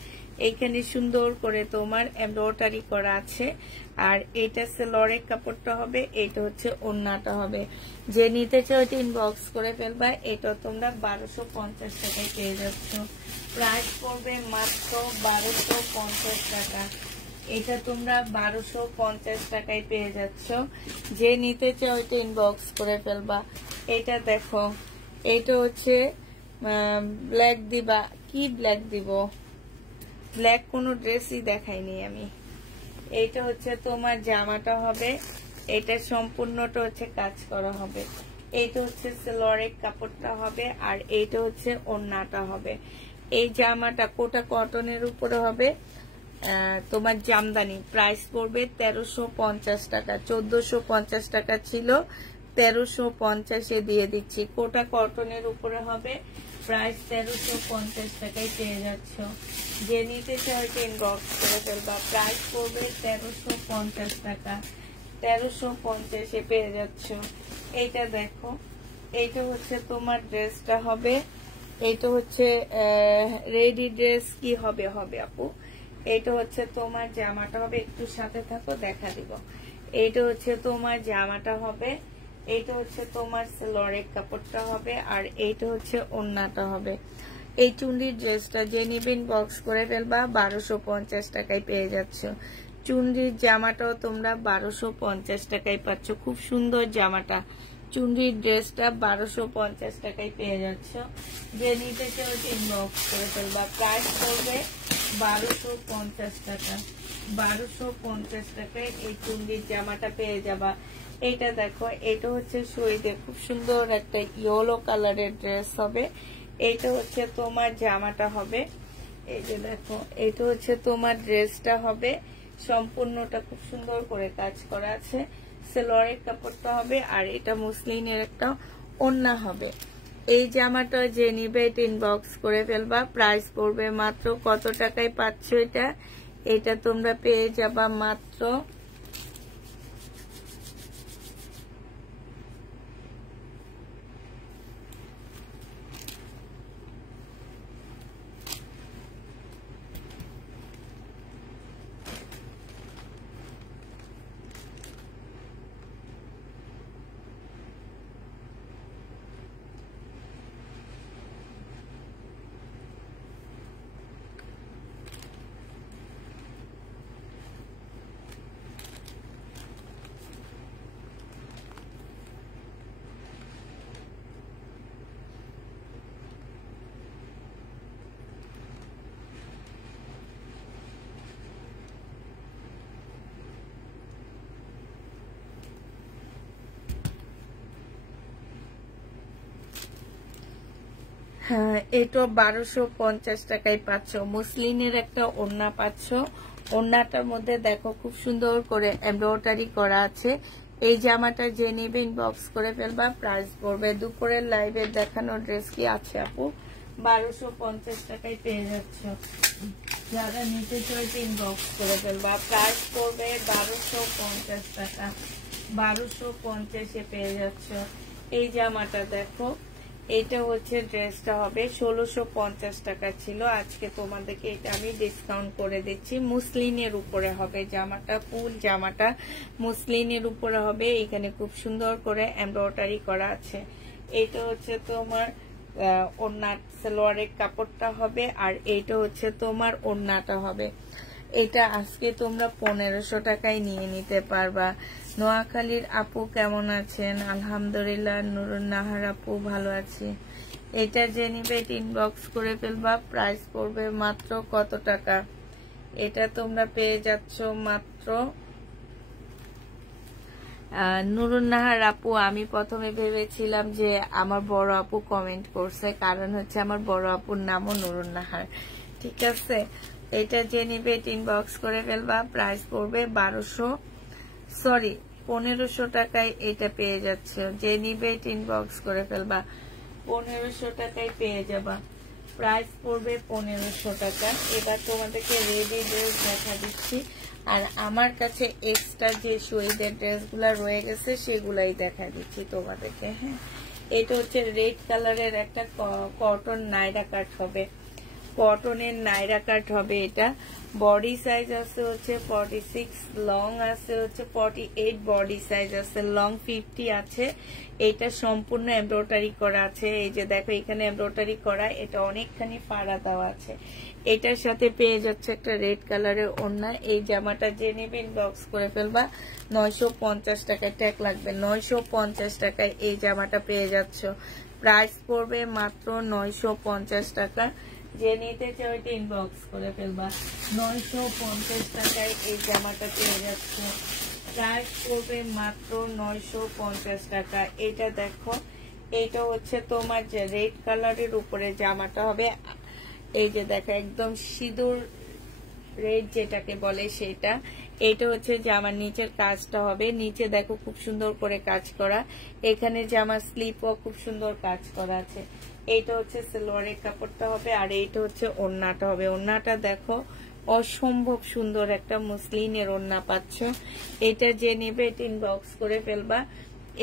এইখানে সুন্দর করে তোমার এমব্রয়ডারি করা আছে। আর এটা সেলরের কাপড়টা হবে, এটা হচ্ছে ওড়নাটা হবে। যে নিতে চাও এটা ইনবক্স করে ফেলবা। এটা তোমরা 1250 টাকায় পেয়ে যাচ্ছ। প্রাইস পড়বে মাত্র 1250 টাকা। এটা তোমরা 1250 টাকায় পেয়ে যাচ্ছ। যে নিতে চাও এটা ইনবক্স করে ফেলবা। এটা দেখো, এটা হচ্ছে ব্ল্যাক দিবা। কি ব্ল্যাক দিব? ব্ল্যাক কোনো ড্রেসই দেখাইনি আমি। এইটা হচ্ছে তোমার জামাটা হবে, এটা সম্পূর্ণটা হচ্ছে কাজ করা হবে। এইটা হচ্ছে সেলরের কাপড়টা হবে, আর এইটা হচ্ছে ওড়নাটা হবে। এই জামাটা কোটা কটনের উপরে হবে, তোমার জামদানি। প্রাইস পড়বে 1350 টাকা। 1450 টাকা ছিল, 1350-এ দিয়ে দিচ্ছি। কোটা কটনের উপরে হবে, প্রাইস 1350 টাকায় পেয়ে যাচ্ছ। যে নিতে চাও ইনবক্স করে ফেলবা। প্রাইস পড়বে 1350 টাকা। 1350-এ পেয়ে যাচ্ছ। এইটা দেখো, এইটা হচ্ছে তোমার ড্রেসটা হবে। এইটা হচ্ছে রেডি ড্রেস। কি হবে? হবে আপু, এইটা হচ্ছে তোমার জামাটা হবে। একটু সাথে থাকো, দেখা দিব। এইটা হচ্ছে তোমার জামাটা হবে, এইটা হচ্ছে তোমার সেলরের কাপড়টা হবে, আর এইটা হচ্ছে ওড়নাটা হবে। এই চুন্ডির ড্রেসটা যে নিবেন বক্স করে ফেলবা। 1250 টাকায় পেয়ে যাচ্ছ। চুন্ডির জামাটাও তোমরা 1250 টাকায় পাচ্ছ। খুব সুন্দর জামাটা। চুন্ডির ড্রেসটা 1250 টাকায় পেয়ে যাচ্ছ। যে নিতে চাও ইনবক্স করে ফেলবা। প্রাইস পড়বে 1250 টাকা। 1250 টাকায় এই চুন্ডির জামাটা পেয়ে যাবা। এটা দেখো, এটা হচ্ছে শরীরে খুব সুন্দর একটা ইয়েলো কালারের ড্রেস হবে। এটা হচ্ছে তোমার জামাটা হবে, এই যে দেখো, এটা হচ্ছে তোমার ড্রেসটা হবে। সম্পূর্ণটা খুব সুন্দর করে কাজ করা আছে। সালোয়ারের কাপড়টা হবে, আর এটা মুসলিনের একটা ওড়না হবে। এই জামাটা যে নিবে ইনবক্স করে ফেলবা। প্রাইস পড়বে মাত্র কত টাকায় পাচ্ছ এটা? এটা তোমরা পেয়ে যাবা মাত্র হ্যাঁ, এটা 1250 টাকায় পাচ্ছ। মুসলিনের একটা ওড়না পাচ্ছ। ওড়নাটার মধ্যে দেখো খুব সুন্দর করে এমব্রয়ডারি করা আছে। এই জামাটা যে নিবে ইনবক্স করে ফেলবা। প্রাইস পড়বে, দুপুরের লাইভে দেখানো ড্রেস কি আছে আপু, 1250 টাকায় পেয়ে যাচ্ছ। যারা নিতে চাইতে ইনবক্স করে ফেলবা। প্রাইস পড়বে 1250 টাকা, 1250-এ পেয়ে যাচ্ছ। এই জামাটা দেখো, এটা হচ্ছে ড্রেসটা হবে 1650 টাকা ছিল। আজকে তোমাদেরকে এটা আমি ডিসকাউন্ট করে দিচ্ছি। মুসলিনের উপরে হবে জামাটা, ফুল জামাটা মুসলিনের উপরে হবে। এখানে খুব সুন্দর করে এমব্রয়ডারি করা আছে। এটা হচ্ছে তোমার ওড়না, সালোয়ারের কাপড়টা হবে, আর এইটা হচ্ছে তোমার ওড়নাটা হবে। এটা আজকে তোমরা 1500 টাকায় নিয়ে নিতে পারবা। নোয়াখালীর আপু কেমন আছেন? আলহামদুলিল্লাহ। নুরুন নাহার আপু ভালো আছি। এটা যে নিবে ইনবক্স করে ফেলবা। প্রাইস পড়বে মাত্র কত টাকা? এটা তোমরা পেয়ে যাচ্ছ মাত্র নুরুন নাহার আপু। আমি প্রথমে ভেবেছিলাম যে আমার বড় আপু কমেন্ট করছে, কারণ হচ্ছে আমার বড় আপুর নামও নুরুন নাহার। ঠিক আছে, এটা যে নিবে ইনবক্স করে ফেলবা। প্রাইস পড়বে 1500 টাকায় এটা পেয়ে যাচ্ছে। যে নিবে ইনবক্স করে ফেলবা, 1500 টাকায় পেয়ে যাবা। প্রাইস পড়বে 1500 টাকা। এবার তোমাদেরকে রেডি ড্রেস দেখা দিচ্ছি, আর আমার কাছে এক্সট্রা যে শহীদের ড্রেসগুলা রয়ে গেছে সেগুলাই দেখা দিচ্ছি তোমাদেরকে। হ্যাঁ, এটা হচ্ছে রেড কালারের একটা কটন নাইরা কাট হবে, কটনের নাইরা কাট হবে। এটা বডি সাইজ আছে হচ্ছে 46, লং আছে হচ্ছে 48, বডি সাইজ আছে লং 50 আছে। এটা সম্পূর্ণ এমব্রয়ডারি করা আছে। এই যে দেখো, এখানে এমব্রয়ডারি করা, এটা অনেকখানি ফাড়া দেওয়া আছে। এটার সাথে পেয়ে যাচ্ছে একটা রেড কালারের ওড়না। এই জামাটা যে নেবে ইনবক্স করে ফেলবা। 950 টাকায় ট্যাগ লাগবে। 950 টাকায় এই জামাটা পেয়ে যাচ্ছ। প্রাইস পড়বে মাত্র 950 টাকা। যে নিতে চাও এটা ইনবক্স করে ফেলবা। 950 টাকায় এই জামাটা পেয়ে যাচ্ছে। প্রাইস পড়বে মাত্র 950 টাকা। এটা দেখো, এটা হচ্ছে তোমার যে রেড কালারের উপরে জামাটা হবে। এই যে দেখো, একদম সিঁদুর রেড যেটাকে বলে সেটা। এটা হচ্ছে জামার নিচের কাজটা হবে। নিচে দেখো খুব সুন্দর করে কাজ করা। এখানে জামার স্লিপও খুব সুন্দর কাজ করা আছে। এইটা হচ্ছে সালোয়ারের কাপড়টা হবে, আর এইটা হচ্ছে ওড়নাটা হবে। ওড়নাটা দেখো, অসম্ভব সুন্দর একটা মুসলিনের ওড়না পাচ্ছ। এটা যে নেবে এটা ইনবক্স করে ফেলবা।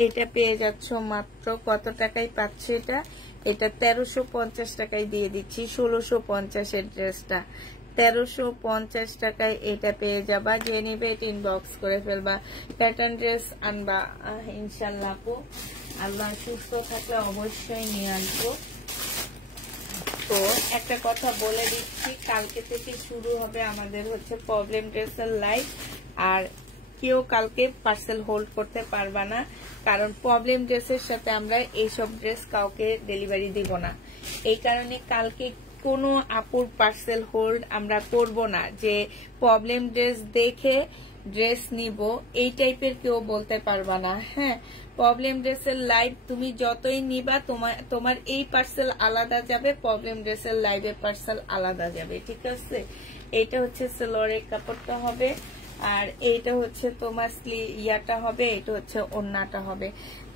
এটা পেয়ে যাচ্ছ মাত্র কত টাকায় পাচ্ছ? এটা 1350 টাকায় দিয়ে দিচ্ছি। 1650-এর ড্রেসটা 1350 টাকায় এটা পেয়ে যাবা। যে নিবে এটা ইনবক্স করে ফেলবা। প্যাটার্ন ড্রেস আনবা ইনশাল্লাহ আপু, আল্লাহ সুস্থ থাকলে অবশ্যই নিয়ে আসবো। তো একটা কথা বলে দিচ্ছি, কালকে থেকে শুরু হবে আমাদের হচ্ছে প্রবলেম ড্রেসের লাইভ। আর কেউ কালকে পার্সেল হোল্ড করতে পারবা না, কারণ প্রবলেম ড্রেসের সাথে আমরা এইসব ড্রেস কাউকে ডেলিভারি দিব না। এই কারণে কালকে কোনো আপুর পার্সেল হোল্ড আমরা করব না যে প্রবলেম ড্রেস দেখে ড্রেস নিব, এই টাইপের কেউ বলতে পারবা না। হ্যাঁ, প্রবলেম ড্রেসের লাইভ তুমি যতই নিবা তোমার এই পার্সেল আলাদা যাবে, প্রবলেম ড্রেসের লাইভের পার্সেল আলাদা যাবে, ঠিক আছে। এইটা হচ্ছে সালোয়ারের কাপড়টা হবে, আর এইটা হচ্ছে তোমার ইয়াটা হবে, এটা হচ্ছে ওড়নাটা হবে।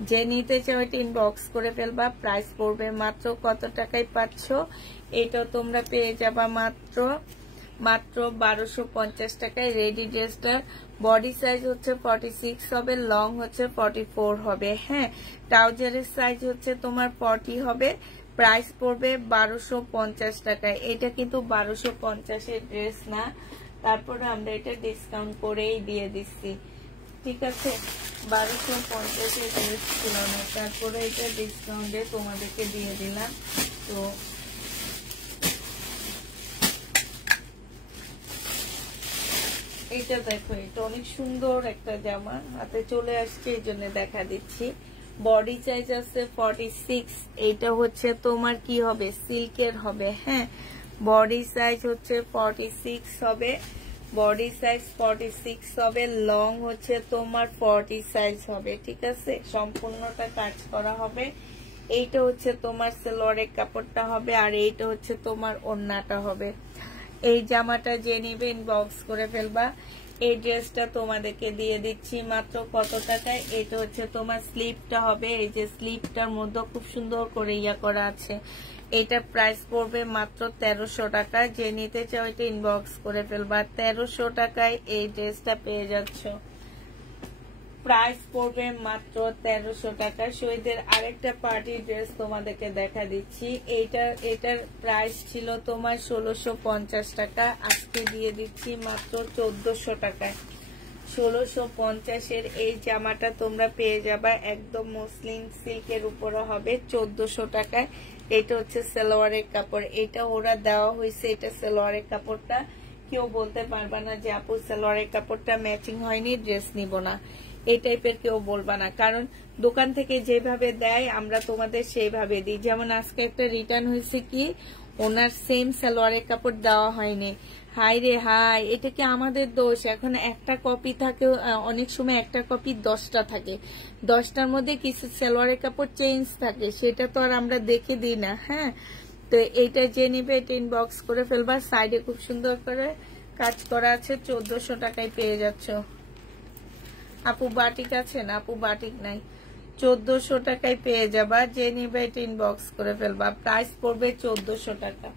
যে নিতে চাও এটা ইনবক্স করে ফেলবা। প্রাইস পড়বে মাত্র কত টাকায় পাচ্ছ, এটা তোমরা পেয়ে যাবা মাত্র 1250 টাকায়। রেডি ড্রেসটার বডি সাইজ হচ্ছে 46 হবে, লং হচ্ছে 44 হবে। হ্যাঁ, ট্রাউজারের সাইজ হচ্ছে তোমার 40 হবে। প্রাইস পড়বে 1250 টাকায়। এটা কিন্তু 1250-এর ড্রেস না, তারপরে আমরা এটা ডিসকাউন্ট করেই দিয়ে দিচ্ছি, ঠিক আছে। 1250-এর ড্রেস ছিল না, তারপরে এটা ডিসকাউন্টে তোমাদেরকে দিয়ে দিলাম। তো এটা দেখো, এটা অনেক সুন্দর একটা জামা, হাতে চলে আসছে এই জন্য দেখা দিচ্ছি। বডি সাইজ আছে 46, এটা হচ্ছে তোমার কি হবে, সিল্কের হবে। হ্যাঁ, বডি সাইজ হচ্ছে 46 হবে, বডি সাইজ 46 হবে, লং হচ্ছে তোমার 40 সাইজ হবে, ঠিক আছে। সম্পূর্ণটা কাজ করা হবে। এইটা হচ্ছে তোমার সালোয়ারের কাপড়টা হবে, আর এইটা হচ্ছে তোমার ওড়নাটা হবে। এই জামাটা যে নিবে ইনবক্স করে ফেলবা। এই ড্রেসটা তোমাদেরকে দিয়ে দিচ্ছি মাত্র কত টাকায়, এটা হচ্ছে তোমার স্লিপটা হবে। এই যে স্লিপটার মধ্যে খুব সুন্দর করে ইয়া করা আছে, এটা প্রাইস পড়বে মাত্র 1300 টাকা। যে নিতে চাও এটা ইনবক্স করে ফেলবা। 1300 টাকায় এই ড্রেসটা পেয়ে যাচ্ছ। প্রাইস পড়বে মাত্র 1300 টাকা। শহীদের আরেকটা পার্টি ড্রেস তোমাদেরকে দেখা দিচ্ছি। এটার প্রাইস ছিল তোমার 1650 টাকা, আজকে দিয়ে দিচ্ছি মাত্র 1400 টাকায়। 1650-এর এই জামাটা তোমরা পেয়ে যাবা একদম মসলিন সিল্কের উপরে হবে 1400 টাকায়। এটা হচ্ছে সালোয়ারের কাপড়, এটা ওরা দেওয়া হয়েছে, এটা সালোয়ারের কাপড়টা। কেউ বলতে পারবা না যে আপু সালোয়ারের কাপড়টা ম্যাচিং হয়নি, ড্রেস নিব না, এই টাইপের কেউ বলবা না। কারণ দোকান থেকে যেভাবে দেয় আমরা তোমাদের সেইভাবে দিই। যেমন আজকে একটা রিটার্ন হয়েছে, কি ওনার সেম সালোয়ারের কাপড় দেওয়া হয়নি। হাই রে হাই, এটা কি আমাদের দোষ? এখন একটা কপি থাকে, অনেক সময় একটা কপি 10টা থাকে, 10টার মধ্যে কিছু সালোয়ারের কাপড় চেঞ্জ থাকে, সেটা তো আর আমরা দেখে দিই না। হ্যাঁ, তো এইটা যে নিবে এটা ইনবক্স করে ফেলবা। সাইডে খুব সুন্দর করে কাজ করা আছে, 1400 টাকায় পেয়ে যাচ্ছ। আপু বাটিক আছে না? আপু বাটিক নাই, 1400 টাকায় পেয়ে যাবা। যে নিবে এটা ইনবক্স করে ফেলবা। প্রাইস পড়বে 1400 টাকা।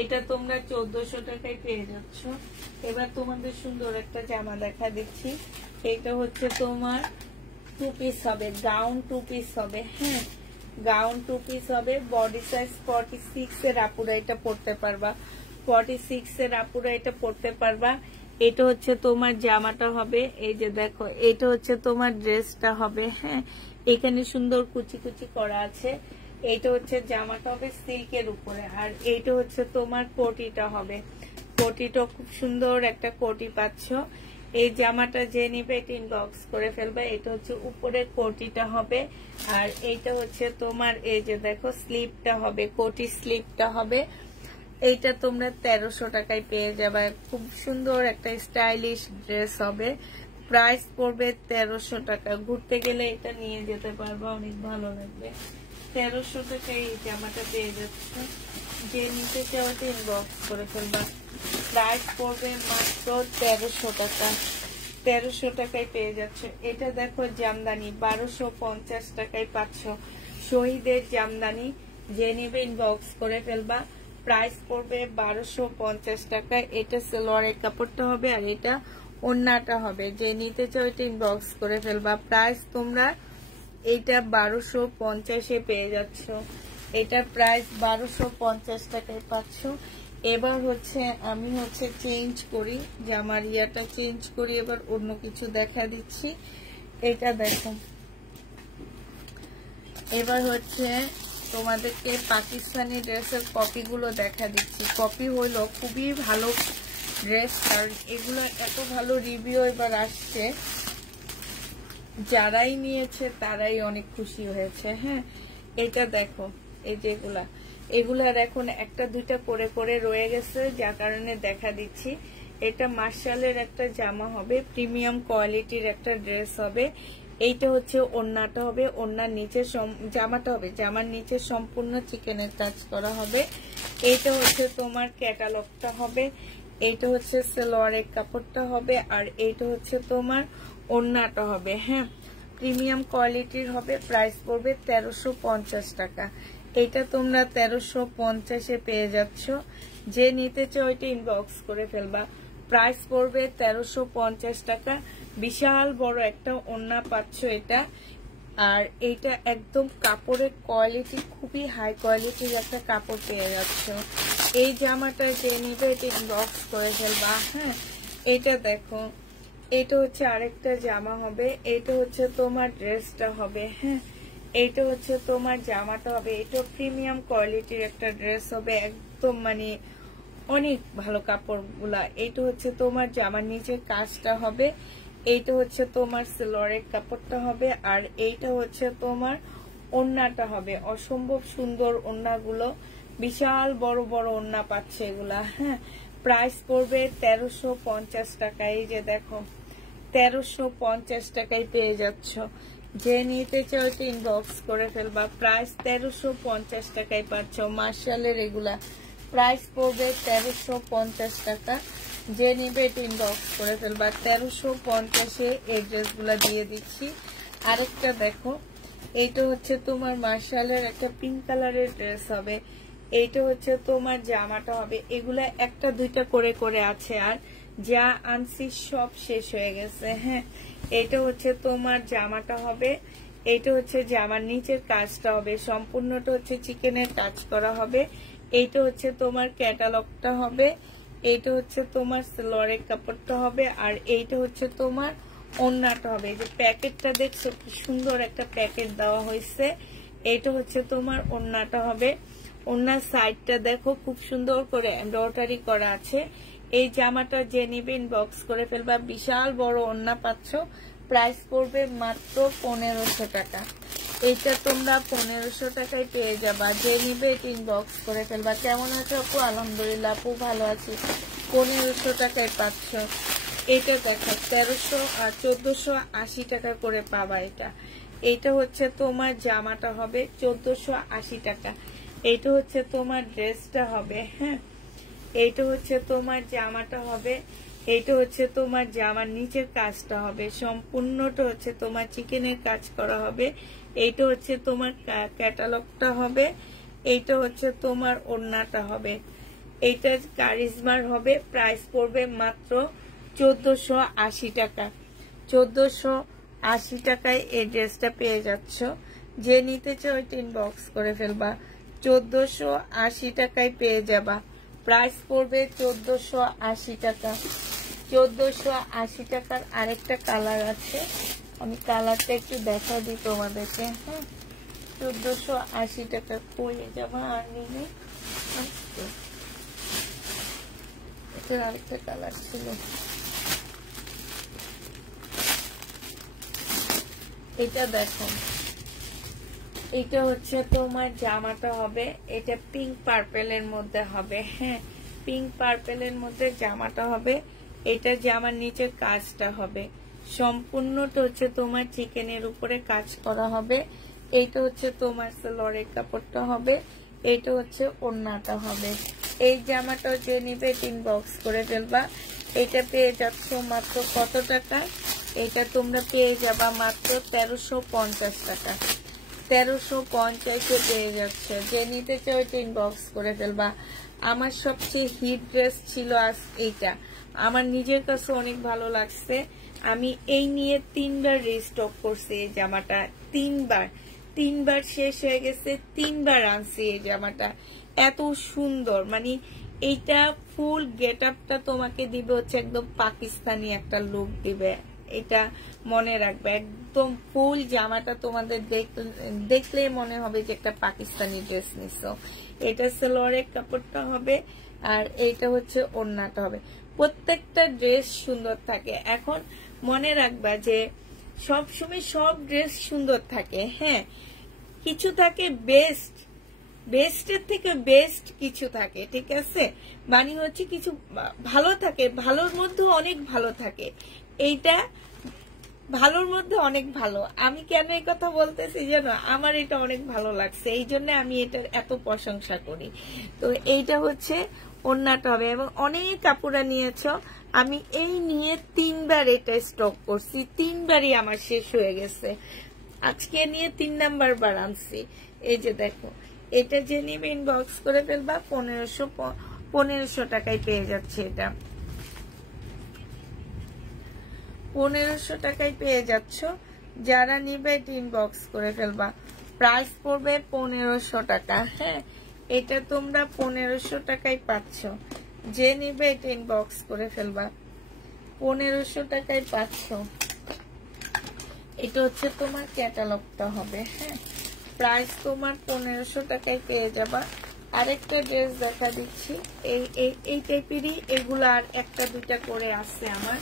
এটা তোমরা 1400 টাকায় পেয়ে যাচ্ছ। এবার তোমাদের সুন্দর একটা জামা দেখা দিচ্ছি। এটা হচ্ছে তোমার 2 পিস হবে, গাউন 2 পিস হবে। হ্যাঁ, গাউন 2 পিস হবে। বডি সাইজ 46 এর আপুরা এটা পড়তে পারবা, 46 এর আপুরা এটা পড়তে পারবা। এটা হচ্ছে তোমার জামাটা হবে, এই যে দেখো, এটা হচ্ছে তোমার ড্রেসটা হবে। হ্যাঁ, এখানে সুন্দর কুচি কুচি করা আছে। এটা হচ্ছে জামাটা হবে সিল্কের উপরে, আর এইটা হচ্ছে তোমার কোটিটা হবে। কোটিটা খুব সুন্দর একটা কোটি পাচ্ছ। এই জামাটা যে নিবে এটা ইনবক্স করে ফেলবে। এটা হচ্ছে উপরে কোটিটা হবে, আর এইটা হচ্ছে তোমার এই যে দেখো স্লিপটা হবে, কোটি স্লিপটা হবে। এইটা তোমরা 1300 টাকায় পেয়ে যাবে। খুব সুন্দর একটা স্টাইলিশ ড্রেস হবে। প্রাইস পড়বে 1300 টাকা। ঘুরতে গেলে এটা নিয়ে যেতে পারবা, অনেক ভালো লাগবে। 1300 টাকায় এই জামাটা পেয়ে যাচ্ছে। যে নিতে চাও এটা ইনবক্স করে ফেলবা। প্রাইস পড়বে মাত্র 1300 টাকা। 1300 টাকায় পেয়ে যাচ্ছে। এটা দেখো জামদানি, 1250 টাকায় পাচ্ছ। শহীদের জামদানি, যে নিবে ইনবক্স করে ফেলবা। প্রাইস পড়বে 1250 টাকা। এটা সালোয়ারের কাপড়টা হবে, আর এটা ওড়নাটা হবে। যে নিতে চাও এটা ইনবক্স করে ফেলবা। প্রাইস তোমরা এটা 1250-এ পেয়ে যাচ্ছ। এটা প্রাইস 1250 টাকায় পাচ্ছ। এবার হচ্ছে আমি চেঞ্জ করি, যে আমার ইয়াটা চেঞ্জ করি, এবার অন্য কিছু দেখা দিচ্ছি। এটা দেখো, এবার হচ্ছে তোমাদেরকে পাকিস্তানি ড্রেসের কপিগুলো দেখা দিচ্ছি। কপি হলো খুবই ভালো ড্রেস, কারণ এগুলো এত ভালো রিভিউ এবার আসছে, যারাই নিয়েছে তারাই অনেক খুশি হয়েছে। হ্যাঁ, এটা দেখো, এই যেগুলা এগুলার এখন একটা দুইটা করে করে রয়ে গেছে, যার কারণে দেখা দিচ্ছি। এটা মার্শালের একটা জামা হবে, প্রিমিয়াম কোয়ালিটির একটা ড্রেস হবে। এইটা হচ্ছে ওড়নাটা হবে, ওড়নার নিচে জামাটা হবে, জামার নিচে সম্পূর্ণ চিকেনের কাজ করা হবে। এইটা হচ্ছে তোমার ক্যাটালগটা হবে, এইটা হচ্ছে সালোয়ারের কাপড়টা হবে, আর এইটা হচ্ছে তোমার ওড়নাটা হবে। হ্যাঁ, প্রিমিয়াম কোয়ালিটির হবে। প্রাইস পড়বে 1350 টাকা। এটা তোমরা 1350-এ পেয়ে যাচ্ছ। যে নিতে চাও ওইটা ইনবক্স করে ফেলবা। প্রাইস পড়বে 1350 টাকা। বিশাল বড় একটা ওড়না পাচ্ছ এটা। আর এইটা একদম কাপড়ের কোয়ালিটি খুবই হাই কোয়ালিটির একটা কাপড় পেয়ে যাচ্ছ। এই জামাটা যে নিবে এটা ইনবক্স করে ফেলবা। হ্যাঁ, এটা দেখো, এটা হচ্ছে আরেকটা জামা হবে, এটা হচ্ছে তোমার ড্রেসটা হবে। হ্যাঁ, এইটা হচ্ছে তোমার জামাটা হবে। এটা প্রিমিয়াম কোয়ালিটির একটা ড্রেস হবে, একদম মানে অনেক ভালো কাপড়গুলা। এইটা হচ্ছে তোমার জামার নিচের কাজটা হবে, এইটা হচ্ছে তোমার সালোয়ারের কাপড়টা হবে, আর এইটা হচ্ছে তোমার ওড়নাটা হবে। অসম্ভব সুন্দর ওড়নাগুলো, বিশাল বড় বড় ওড়না পাচ্ছে এগুলা। হ্যাঁ, প্রাইস পড়বে 1350 টাকা। এই যে দেখো, 1350 টাকায় পেয়ে যাচ্ছ। যে নিতে চাও ইনবক্স করে ফেলবা। প্রাইস 1350 টাকায় পাচ্ছ। মার্শালের এগুলা প্রাইস পড়বে 1350 টাকা। যে নিবে ইনবক্স করে ফেলবা। 1350-এ এই ড্রেসগুলা দিয়ে দিচ্ছি। আরেকটা দেখো, এইটা হচ্ছে তোমার মার্শালের একটা পিঙ্ক কালারের ড্রেস হবে। এইটা হচ্ছে তোমার জামাটা হবে। এগুলা একটা দুইটা করে করে আছে, আর যা আনছি সব শেষ হয়ে গেছে। হ্যাঁ, এটা হচ্ছে তোমার জামাটা হবে, এইটা হচ্ছে জামার নিচের কাজটা হবে, সম্পূর্ণটা হচ্ছে চিকেনের কাজ করা হবে। এইটা হচ্ছে তোমার ক্যাটালগটা হবে, এইটা হচ্ছে তোমার সালোয়ারের কাপড়টা হবে, আর এইটা হচ্ছে তোমার ওড়নাটা হবে। এই যে প্যাকেটটা দেখছো, কি সুন্দর একটা প্যাকেট দেওয়া হয়েছে। এইটা হচ্ছে তোমার ওড়নাটা হবে। ওড়নার সাইডটা দেখো, খুব সুন্দর করে এমব্রয়ডারি করা আছে। এই জামাটা যে নিবে ইনবক্স করে ফেলবা। বিশাল বড় ওড়না পাচ্ছ। প্রাইস পড়বে মাত্র 1500 টাকা। এইটা তোমরা 1500 টাকায় পেয়ে যাবা। যে নিবে ইনবক্স করে ফেলবা। কেমন আছো আপু? আলহামদুলিল্লাহ আপু, ভালো আছি। 1500 টাকায় পাচ্ছ। এটা দেখো 1300 আর 1480 টাকা করে পাবা এটা। এইটা হচ্ছে তোমার জামাটা হবে 1480 টাকা। এইটা হচ্ছে তোমার ড্রেসটা হবে। হ্যাঁ, এইটা হচ্ছে তোমার জামাটা হবে, এইটা হচ্ছে তোমার জামার নিচের কাজটা হবে, সম্পূর্ণটা হচ্ছে তোমার চিকেনের কাজ করা হবে। এইটা হচ্ছে তোমার ক্যাটালগটা হবে, এইটা হচ্ছে তোমার ওড়নাটা হবে। এইটা কারিজমার হবে। প্রাইস পড়বে মাত্র 1480 টাকা। 1480 টাকায় এই ড্রেসটা পেয়ে যাচ্ছ। যে নিতে চাও ইনবক্স করে ফেলবা। 1480 টাকায় পেয়ে যাবা। প্রাইস পড়বে 1480 টাকা। 1480 টাকার আরেকটা কালার আছে, আমি কালারটা একটু দেখা দিই তোমাদেরকে। হ্যাঁ, 1480 টাকা পড়ে যাবা। আর নিলে এটার আরেকটা কালার ছিল, এটা দেখো, এটা হচ্ছে তোমার জামাটা হবে। এটা পিঙ্ক পার্পেলের মধ্যে হবে। হ্যাঁ, পিঙ্ক পার্পেলের মধ্যে জামাটা হবে। এটা জামার নিচের কাজটা হবে, সম্পূর্ণটা হচ্ছে তোমার চিকেনের উপরে কাজ করা হবে। এইটা হচ্ছে তোমার সালোয়ারের কাপড়টা হবে, এইটা হচ্ছে ওড়নাটা হবে। এই জামাটা যে নিবে ইনবক্স করে ফেলবা। এটা পেয়ে যাচ্ছ মাত্র কত টাকা? এটা তোমরা পেয়ে যাবা মাত্র 1350 টাকা। 1350-এ পেয়ে যাচ্ছে। যে নিতে চাও ইনবক্স করে ফেলবা। আমার সবচেয়ে হিট ড্রেস ছিল আজ এইটা, আমার নিজের কাছে অনেক ভালো লাগছে। আমি এই নিয়ে 3বার রিস্টক করছি এই জামাটা। 3বার শেষ হয়ে গেছে, 3বার আনছি এই জামাটা। এত সুন্দর, মানে এইটা ফুল গেট আপটা তোমাকে দিবে হচ্ছে একদম পাকিস্তানি একটা লুক দিবে। এটা মনে রাখবে, একদম ফুল জামাটা তোমাদের দেখলে মনে হবে যে একটা পাকিস্তানি ড্রেস নিছো। এটা সালোয়ারের কাপড়টা হবে, আর এইটা হচ্ছে ওড়নাটা হবে। প্রত্যেকটা ড্রেস সুন্দর থাকে। এখন মনে রাখবা যে সবসময় সব ড্রেস সুন্দর থাকে। হ্যাঁ, কিছু থাকে বেস্ট, বেস্টের থেকে বেস্ট কিছু থাকে, ঠিক আছে, মানে হচ্ছে কিছু ভালো থাকে, ভালোর মধ্যে অনেক ভালো থাকে, এইটা ভালোর মধ্যে অনেক ভালো। আমি কেন এই কথা বলতেছি জানো, আমার এটা অনেক ভালো লাগছে, এই জন্য আমি এটার এত প্রশংসা করি। তো এইটা হচ্ছে ওড়নাটা হবে, এবং অনেক কাপড়া নিয়েছ, আমি এই নিয়ে 3 বার এটা স্টক করছি, 3 বারই আমার শেষ হয়ে গেছে, আজকে নিয়ে 3 নাম্বার বার আনছি। এই যে দেখো, এটা যে নিবে ইনবক্স করে ফেলবা, 1500 টাকায় পেয়ে যাচ্ছে, এটা 1500 টাকায় পেয়ে যাচ্ছ, যারা নিবে এটা ইনবক্স করে ফেলবা। প্রাইস পড়বে 1500 টাকা। হ্যাঁ, এটা তোমরা 1500 টাকায় পাচ্ছ, যে নিবে এটা ইনবক্স করে ফেলবা, 1500 টাকায় পাচ্ছ। এটা হচ্ছে তোমার ক্যাটালগটা হবে। হ্যাঁ, প্রাইস তোমার 1500 টাকায় পেয়ে যাবা। আরেকটা ড্রেস দেখা দিচ্ছি, এই টাইপেরই, এগুলো আর একটা দুইটা করে আসছে আমার,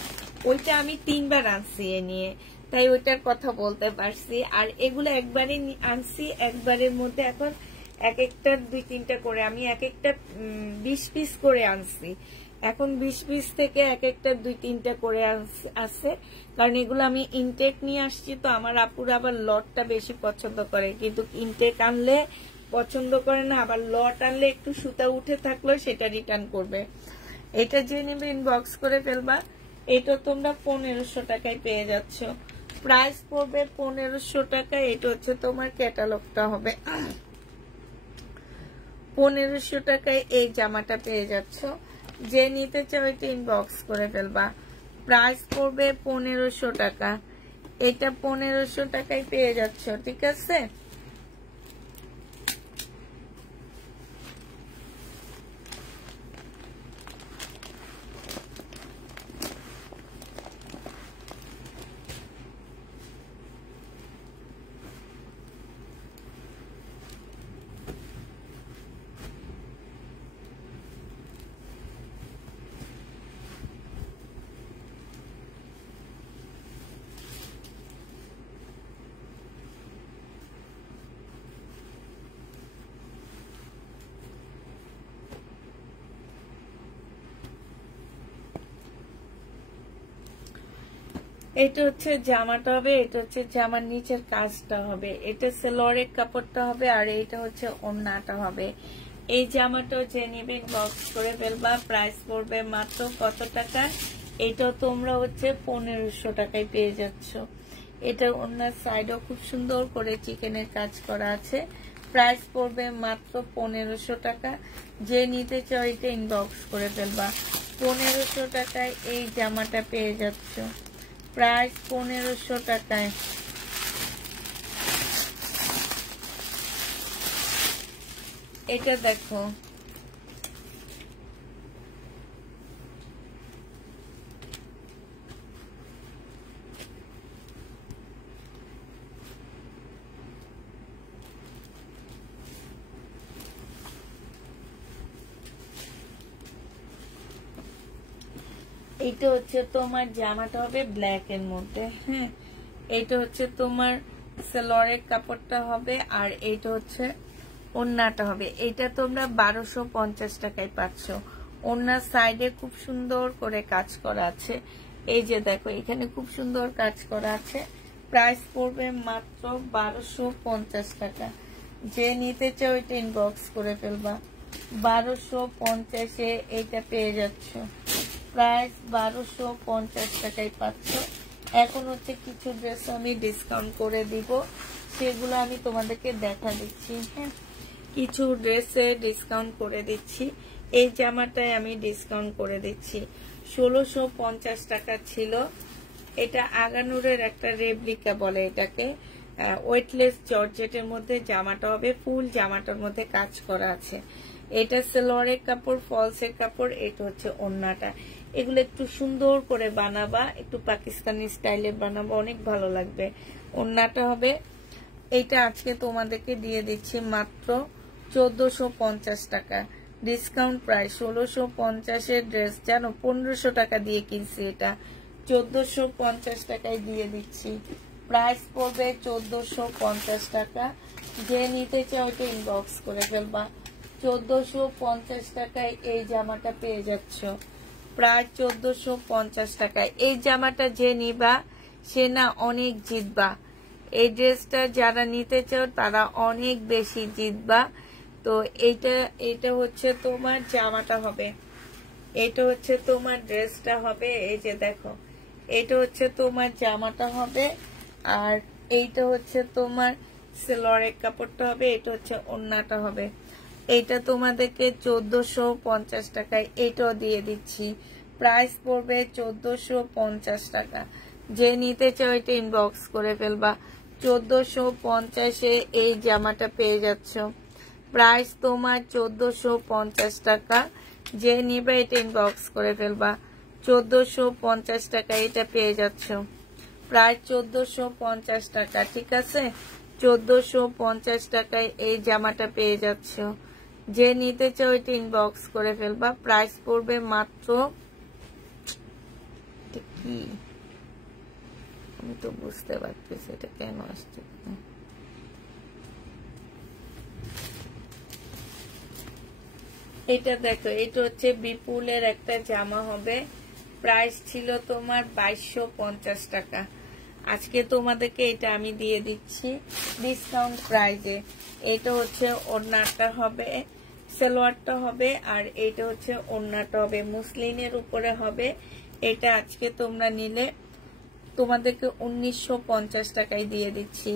ওইটা আমি 3 বার আনছি এ নিয়ে, তাই ওইটার কথা বলতে পারছি। আর এগুলো একবারে আনছি, একবারের মধ্যে এখন এক একটার 2-3টা করে, আমি এক একটা 20 পিস করে আনছি, এখন 20 পিস থেকে এক একটা 2-3টা করে আসছে, কারণ এগুলো আমি ইনটেক নিয়ে আসছি, তো আমার আপুরা আবার লটটা বেশি পছন্দ করে, কিন্তু ইনটেক আনলে পছন্দ করে না, আবার লট আনলে একটু সুতা উঠে থাকলেও সেটা রিটার্ন করবে। এটা যে নেবে ইনবক্স করে ফেলবা। এটা তোমরা 1500 টাকায় পেয়ে যাচ্ছ, প্রাইস পড়বে 1500 টাকা। এটা হচ্ছে তোমার ক্যাটালগটা হবে, 1500 টাকায় এই জামাটা পেয়ে যাচ্ছ, যে নিতে চাও এটা ইনবক্স করে ফেলবা। প্রাইস পড়বে 1500 টাকা, এটা 1500 টাকায় পেয়ে যাচ্ছ, ঠিক আছে। এটা হচ্ছে জামাটা হবে, এটা হচ্ছে জামার নিচের কাজটা হবে, এটা সেলোয়ারের কাপড়টা হবে, আর এটা হচ্ছে ওড়নাটা হবে। এই জামাটাও যে নিবে বক্স করে ফেলবা। প্রাইস পড়বে মাত্র কত টাকা, এটা তোমরা হচ্ছে 1500 টাকায় পেয়ে যাচ্ছ। এটা ওড়নার সাইডও খুব সুন্দর করে চিকেনের কাজ করা আছে, প্রাইস পড়বে মাত্র 1500 টাকা। যে নিতে চাও এটা ইনবক্স করে ফেলবা। 1500 টাকায় এই জামাটা পেয়ে যাচ্ছ, প্রাইস 1500 টাকায়। এটা দেখো, এইটা হচ্ছে তোমার জামাটা হবে ব্ল্যাক এর মধ্যে। হ্যাঁ, এইটা হচ্ছে তোমার সালোয়ারের কাপড়টা হবে, আর এইটা হচ্ছে ওড়নাটা হবে। এইটা তোমরা 1250 টাকায় পাচ্ছ। ওড়নার সাইডে খুব সুন্দর করে কাজ করা আছে, এই যে দেখো এখানে খুব সুন্দর কাজ করা আছে। প্রাইস পড়বে মাত্র 1250 টাকা। যে নিতে চাও এটা ইনবক্স করে ফেলবা। 1250-এ এইটা পেয়ে যাচ্ছ, প্রাইস 1250 টাকায় পাচ্ছ। এখন হচ্ছে কিছু ড্রেস আমি ডিসকাউন্ট করে দিব, সেগুলো আমি তোমাদেরকে দেখা দিচ্ছি। হ্যাঁ, কিছু ড্রেসে ডিসকাউন্ট করে দিচ্ছি। এই জামাটায় আমি ডিসকাউন্ট করে দিচ্ছি, 1650 টাকা ছিল। এটা আগানুরের একটা রেপ্লিকা বলে এটাকে, ওয়েটলেস জর্জেটের মধ্যে জামাটা হবে, ফুল জামাটার মধ্যে কাজ করা আছে। এটা সালোয়ারের কাপড়, ফলসের কাপড়, এটা হচ্ছে ওড়নাটা। এগুলো একটু সুন্দর করে বানাবা, একটু পাকিস্তানি স্টাইলে বানাবা, অনেক ভালো লাগবে। ওড়নাটা হবে এইটা, আজকে তোমাদেরকে দিয়ে দিচ্ছি মাত্র 1450 টাকা ডিসকাউন্ট প্রাইস। 1650-এর ড্রেস জানো 1500 টাকা দিয়ে কিনছি, এটা 1450 টাকায় দিয়ে দিচ্ছি। প্রাইস পড়বে 1450 টাকা। যে নিতে চাও ওটা ইনবক্স করে ফেলবা। 1450 টাকায় এই জামাটা পেয়ে যাচ্ছ, প্রায় 1450 টাকায়। এই জামাটা যে নিবা সে না অনেক জিতবা। এই ড্রেসটা যারা নিতে চাও তারা অনেক বেশি জিতবা। তো এটা হচ্ছে তোমার জামাটা হবে, এটা হচ্ছে তোমার ড্রেসটা হবে। এই যে দেখো, এটা হচ্ছে তোমার জামাটা হবে, আর এইটা হচ্ছে তোমার সেলোয়ারের কাপড়টা হবে, এটা হচ্ছে ওড়নাটা হবে। এইটা তোমাদেরকে 1450 টাকায় এটাও দিয়ে দিচ্ছি। প্রাইস পড়বে 1450 টাকা। যে নিতে চাও এটা ইনবক্স করে ফেলবা। 1450-এ এই জামাটা পেয়ে যাচ্ছ। প্রাইস তোমার 1450 টাকা। যে নিবে এটা ইনবক্স করে ফেলবা। 1450 টাকা এটা পেয়ে যাচ্ছ, প্রায় 1450 টাকা। ঠিক আছে, 1450 টাকায় এই জামাটা পেয়ে যাচ্ছ। যে নিতে চাও এটা ইনবক্স করে ফেলবা। প্রাইস পড়বে মাত্র, কি আমি তো বুঝতে পারতেছি এটা কেন আসছে। এটা দেখো, এটা হচ্ছে বিপুলের একটা জামা হবে। প্রাইস ছিল তোমার 2250 টাকা। আজকে তোমাদেরকে এটা আমি দিয়ে দিচ্ছি ডিসকাউন্ট প্রাইজে। এটা হচ্ছে ওড়নাটা হবে, সালোয়ারটা হবে, আর এটা হচ্ছে ওড়নাটা হবে, মুসলিনের উপরে হবে। এটা আজকে তোমরা নিলে তোমাদেরকে 1950 টাকায় দিয়ে দিচ্ছি।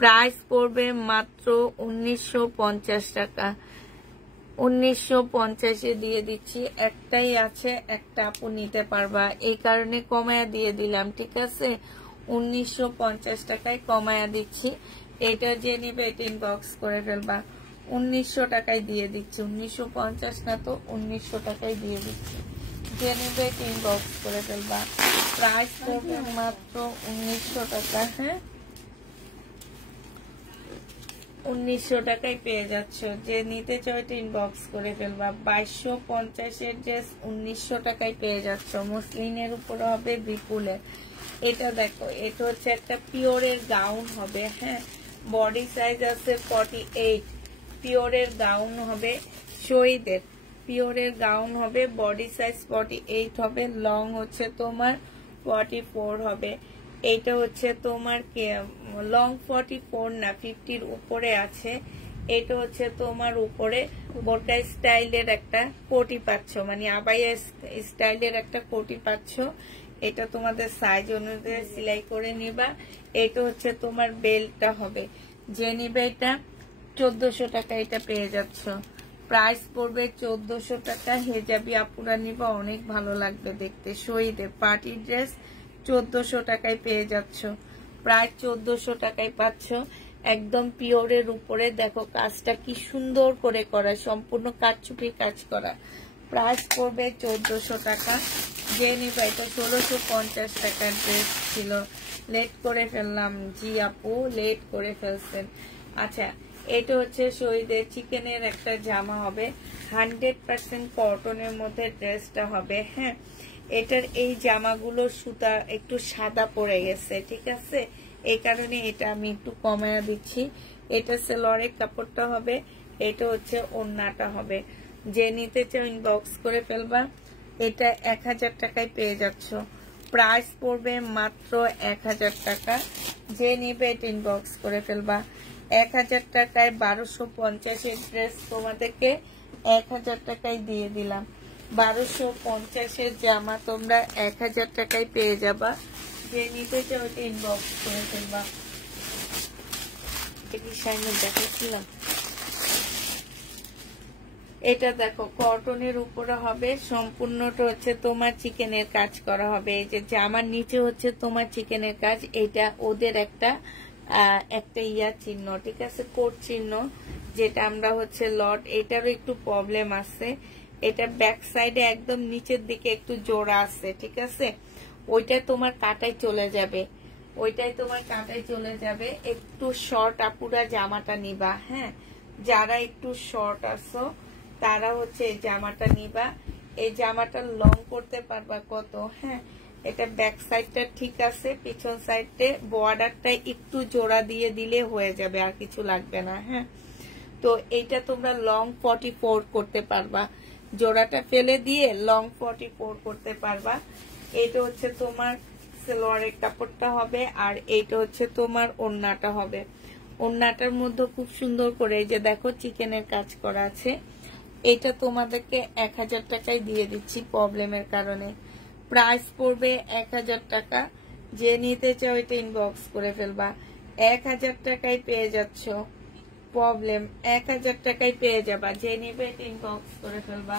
প্রাইস পড়বে মাত্র 1950 টাকা। 1950-এ দিয়ে দিচ্ছি। একটাই আছে, একটা আপু নিতে পারবা, এই কারণে কমায়া দিয়ে দিলাম। ঠিক আছে, 1950 টাকায় কমায়া দিচ্ছি। এটা যে নিবে এটা ইনবক্স করে ফেলবা। 1900 টাকায় দিয়ে দিচ্ছি, 1950 না তো 1900 টাকায় দিয়ে দিচ্ছি। যে নিবে এটা ইনবক্স করে ফেলবা। প্রাইস পড়বে মাত্র 1900 টাকা। হ্যাঁ, 1900 টাকায় পেয়ে যাচ্ছ। যে নিতে চাও এটা ইনবক্স করে ফেলবা। 2250-এর ড্রেস 1900 টাকায় পেয়ে যাচ্ছ। মুসলিনের উপরে হবে, বিপুলের। এটা দেখো, এটা হচ্ছে একটা পিওরের গাউন হবে। হ্যাঁ, বডি সাইজ আছে 48। পিওরের গাউন হবে, শহীদের পিওরের গাউন হবে, বডি সাইজ 48 হবে, লং হচ্ছে তোমার 44 হবে। এইটা হচ্ছে তোমার লং 44 না, 50-র উপরে আছে। এটা হচ্ছে তোমার উপরে গোটা স্টাইলের একটা কোটি পাচ্ছ, মানে আবাইয়া স্টাইলের একটা কোটি পাচ্ছ। এটা তোমাদের সাইজ অনুযায়ী সেলাই করে নিবা। এটা হচ্ছে তোমার বেল্টটা হবে। যে নিবে এটা 1400 টাকা এটা পেয়ে যাচ্ছ। প্রাইস পড়বে 1400 টাকা। হেজাবি আপুরা নিবা, অনেক ভালো লাগবে দেখতে। শহীদের পার্টি ড্রেস 1400 টাকায় পেয়ে যাচ্ছ। প্রায় 1400 টাকায় পাচ্ছ। একদম পিওরের উপরে দেখো কাজটা কি সুন্দর করে করা, সম্পূর্ণ কারচুপি কাজ করা। প্রাইস পড়বে 1400 টাকা। যে নিবা এটা 1650 টাকার ড্রেস ছিল। লেট করে ফেললাম, জি আপু লেট করে ফেলছেন। আচ্ছা, এটা হচ্ছে শহীদের চিকেনের একটা জামা হবে, 100% কটনের মধ্যে ড্রেসটা হবে। হ্যাঁ, এটার এই জামাগুলো সুতা একটু সাদা পড়ে গেছে। ঠিক আছে, এই কারণে এটা আমি একটু কমায়া দিচ্ছি। এটা সেলোয়ারের কাপড়টা হবে, এটা হচ্ছে ওড়নাটা হবে। যে নিতে চাও ইনবক্স করে ফেলবা। এটা 1000 টাকায় পেয়ে যাচ্ছ। প্রাইস পড়বে মাত্র 1000 টাকা। যে নিবে এটা ইনবক্স করে ফেলবা। 1000 টাকায় 1250-এর ড্রেস তোমাদেরকে 1000 টাকায় দিয়ে দিলাম। 1250-এর জামা তোমরা 1000 টাকায় পেয়ে যাবা। যে নিতে চাও ওটা ইনবক্স করে ফেলবা। দেখাচ্ছিলাম, এটা দেখো কটনের উপরে হবে, সম্পূর্ণটা হচ্ছে তোমার চিকেনের কাজ করা হবে। এই যে জামার নিচে হচ্ছে তোমার চিকেনের কাজ। এটা ওদের একটা ইয়া চিহ্ন, ঠিক আছে, কোড চিহ্ন, যেটা আমরা হচ্ছে লট। এটারও একটু প্রবলেম আছে। এটা ব্যাক সাইডে একদম নিচের দিকে একটু জোড়া আছে। ঠিক আছে, ওইটাই তোমার কাটায় চলে যাবে, ওইটাই তোমার কাটায় চলে যাবে। একটু শর্ট আপুরা জামাটা নিবা। হ্যাঁ, যারা একটু শর্ট আছো তারা হচ্ছে এই জামাটা নিবা। এই জামাটা লং করতে পারবা কত? হ্যাঁ, এটা ব্যাক সাইডটা ঠিক আছে, পিছন সাইডে বর্ডারটা একটু জোড়া দিয়ে দিলে হয়ে যাবে, আর কিছু লাগবে না। হ্যাঁ, তো এইটা তোমরা লং 44 করতে পারবা, জোড়াটা ফেলে দিয়ে লং 44 করতে পারবা। এটা হচ্ছে তোমার সালোয়ারের কাপড়টা হবে, আর এইটা হচ্ছে তোমার ওড়নাটা হবে। ওড়নাটার মধ্যে খুব সুন্দর করে এই যে দেখো চিকেনের কাজ করা আছে। এটা তোমাদেরকে 1000 টাকায় দিয়ে দিচ্ছি প্রবলেমের কারণে। প্রাইস পড়বে 1000 টাকা। যে নিতে চাও এটা ইনবক্স করে ফেলবা। 1000 টাকায় পেয়ে যাচ্ছ, প্রবলেম 1000 টাকায় পেয়ে যাবা। যে নিবে এটা ইনবক্স করে ফেলবা।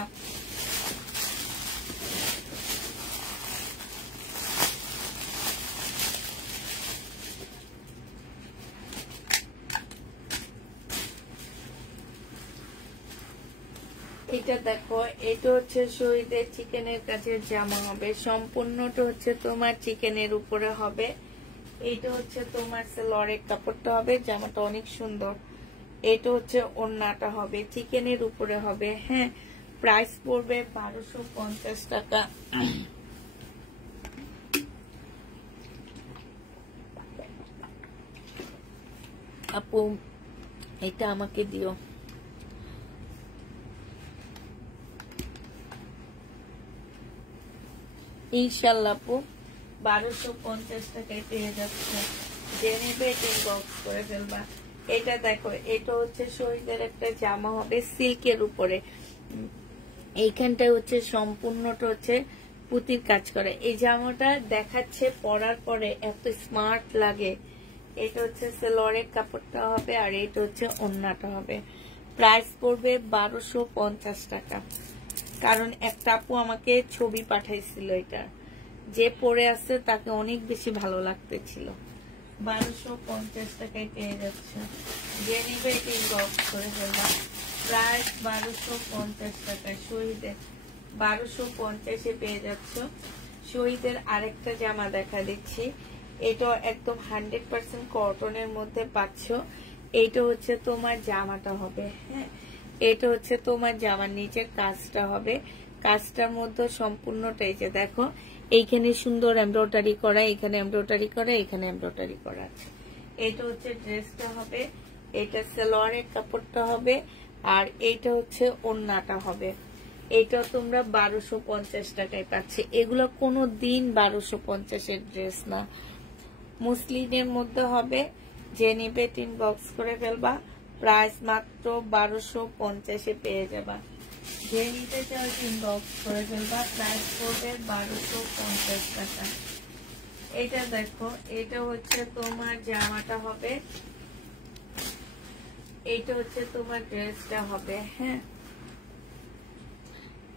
এটা দেখো, এটা হচ্ছে শহীদের চিকেনের কাজের জামা হবে, সম্পূর্ণটা হচ্ছে তোমার চিকেনের উপরে হবে। এটা হচ্ছে তোমার সালোয়ারের কাপড়টা হবে, জামাটা অনেক সুন্দর। এটা হচ্ছে ওড়নাটা হবে, চিকেনের উপরে হবে। হ্যাঁ, প্রাইস পড়বে 1250 টাকা। আপু এটা আমাকে দিও। ইনশাল্লাহ আপু 1250 টাকায় পেয়ে যাচ্ছে। যে নেবে এটা ইনবক্স করে ফেলবা। এটা দেখো, এটা হচ্ছে শহীদের একটা জামা হবে সিল্কের উপরে। এইখানটা হচ্ছে সম্পূর্ণটা হচ্ছে পুঁতির কাজ করে। এই জামাটা দেখাচ্ছে পরার পরে এত স্মার্ট লাগে। এটা হচ্ছে সালোয়ারের কাপড়টা হবে, আর এটা হচ্ছে ওড়নাটা হবে। প্রাইস পড়বে 1250 টাকা। কারণ একটা আপু আমাকে ছবি পাঠাইছিল, এটা যে পরে আছে তাকে অনেক বেশি ভালো লাগতেছিল। 1250 টাকায় পেয়ে যাচ্ছে। যে নিবে এটা ইনবক্স করে ফেলবা। প্রাইস 1250 টাকায় শহীদের 1250-এ পেয়ে যাচ্ছ। শহীদের আরেকটা জামা দেখা দিচ্ছি। এটা একদম 100% কটনের মধ্যে পাচ্ছ। এইটা হচ্ছে তোমার জামাটা হবে। হ্যাঁ, এটা হচ্ছে তোমার জামার নিচের কাজটা হবে। কাজটার মধ্যে সম্পূর্ণটাই যে দেখো, এইখানে সুন্দর এমব্রয়ডারি করা, এখানে এমব্রয়ডারি করা, এখানে এমব্রয়ডারি করা আছে। এটা হচ্ছে ড্রেসটা হবে, এটা সালোয়ারের কাপড়টা হবে, আর এইটা হচ্ছে ওড়নাটা হবে। এটা তোমরা 1250 টাকায় পাচ্ছে। এগুলো কোনো দিন 1250-এর ড্রেস না, মুসলিমের মধ্যে হবে। যে নিবে ইনবক্স করে ফেলবা। প্রাইস মাত্র 1250-এ পেয়ে যাবা। যে নিতে চাও ইনবক্স করে ফেলবা। প্রাইস পড়বে 1250 টাকা। এটা দেখো, এটা হচ্ছে তোমার জামাটা হবে, এইটা হচ্ছে তোমার ড্রেসটা হবে। হ্যাঁ,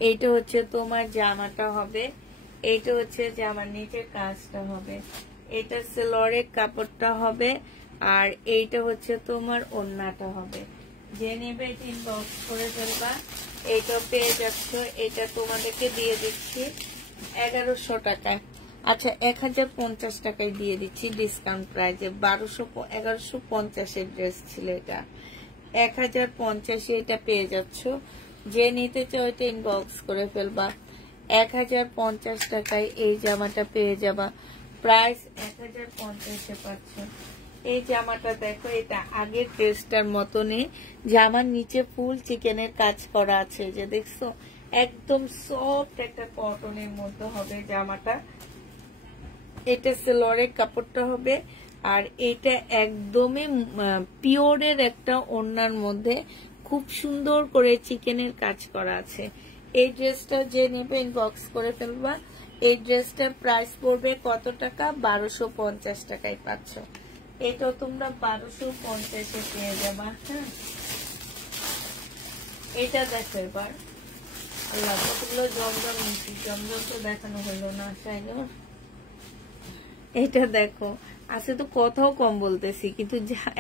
এইটা হচ্ছে তোমার জামাটা হবে, এইটা হচ্ছে জামার নিচের কাজটা হবে। এটা সালোয়ারের কাপড়টা হবে, আর এইটা হচ্ছে তোমার ওড়নাটা হবে। যে নেবে এটা ইনবক্স করে ফেলবা। এইটা পেয়ে যাচ্ছ। এটা তোমাদেরকে দিয়ে দিচ্ছি 1100 টাকায়। আচ্ছা, 1050 টাকায় দিয়ে দিচ্ছি ডিসকাউন্ট প্রাইজে। 1150-এর ড্রেস ছিল এটা, 1050-এ এটা পেয়ে যাচ্ছ। যে নিতে চাও এটা ইনবক্স করে ফেলবা। 1050 টাকায় এই জামাটা পেয়ে যাবা। প্রাইস 1050-এ পাচ্ছ। এই জামাটা দেখো, এটা আগের ড্রেসটার মতনই, জামার নিচে ফুল চিকেনের কাজ করা আছে, যে দেখছো একদম সফট একটা কটনের মধ্যে হবে জামাটা। এটা সালোয়ারের কাপড়টা হবে, আর এটা একদমই পিওরের একটা ওড়নার মধ্যে খুব সুন্দর করে চিকেনের কাজ করা আছে। এই ড্রেসটা যে নেবে ইনবক্স করে ফেলবা। এই ড্রেসটার প্রাইস পড়বে কত টাকা? 1250 টাকায় পাচ্ছ। এটা তোমরা 1250-এ পেয়ে যাবা। হ্যাঁ, এটা দেখো এবার। আল্লাহ, কতগুলো জমজম নিচ্ছি, জমজম তো দেখানো হলো না। এটা দেখো, আজকে তো কথাও কম বলতেছি, কিন্তু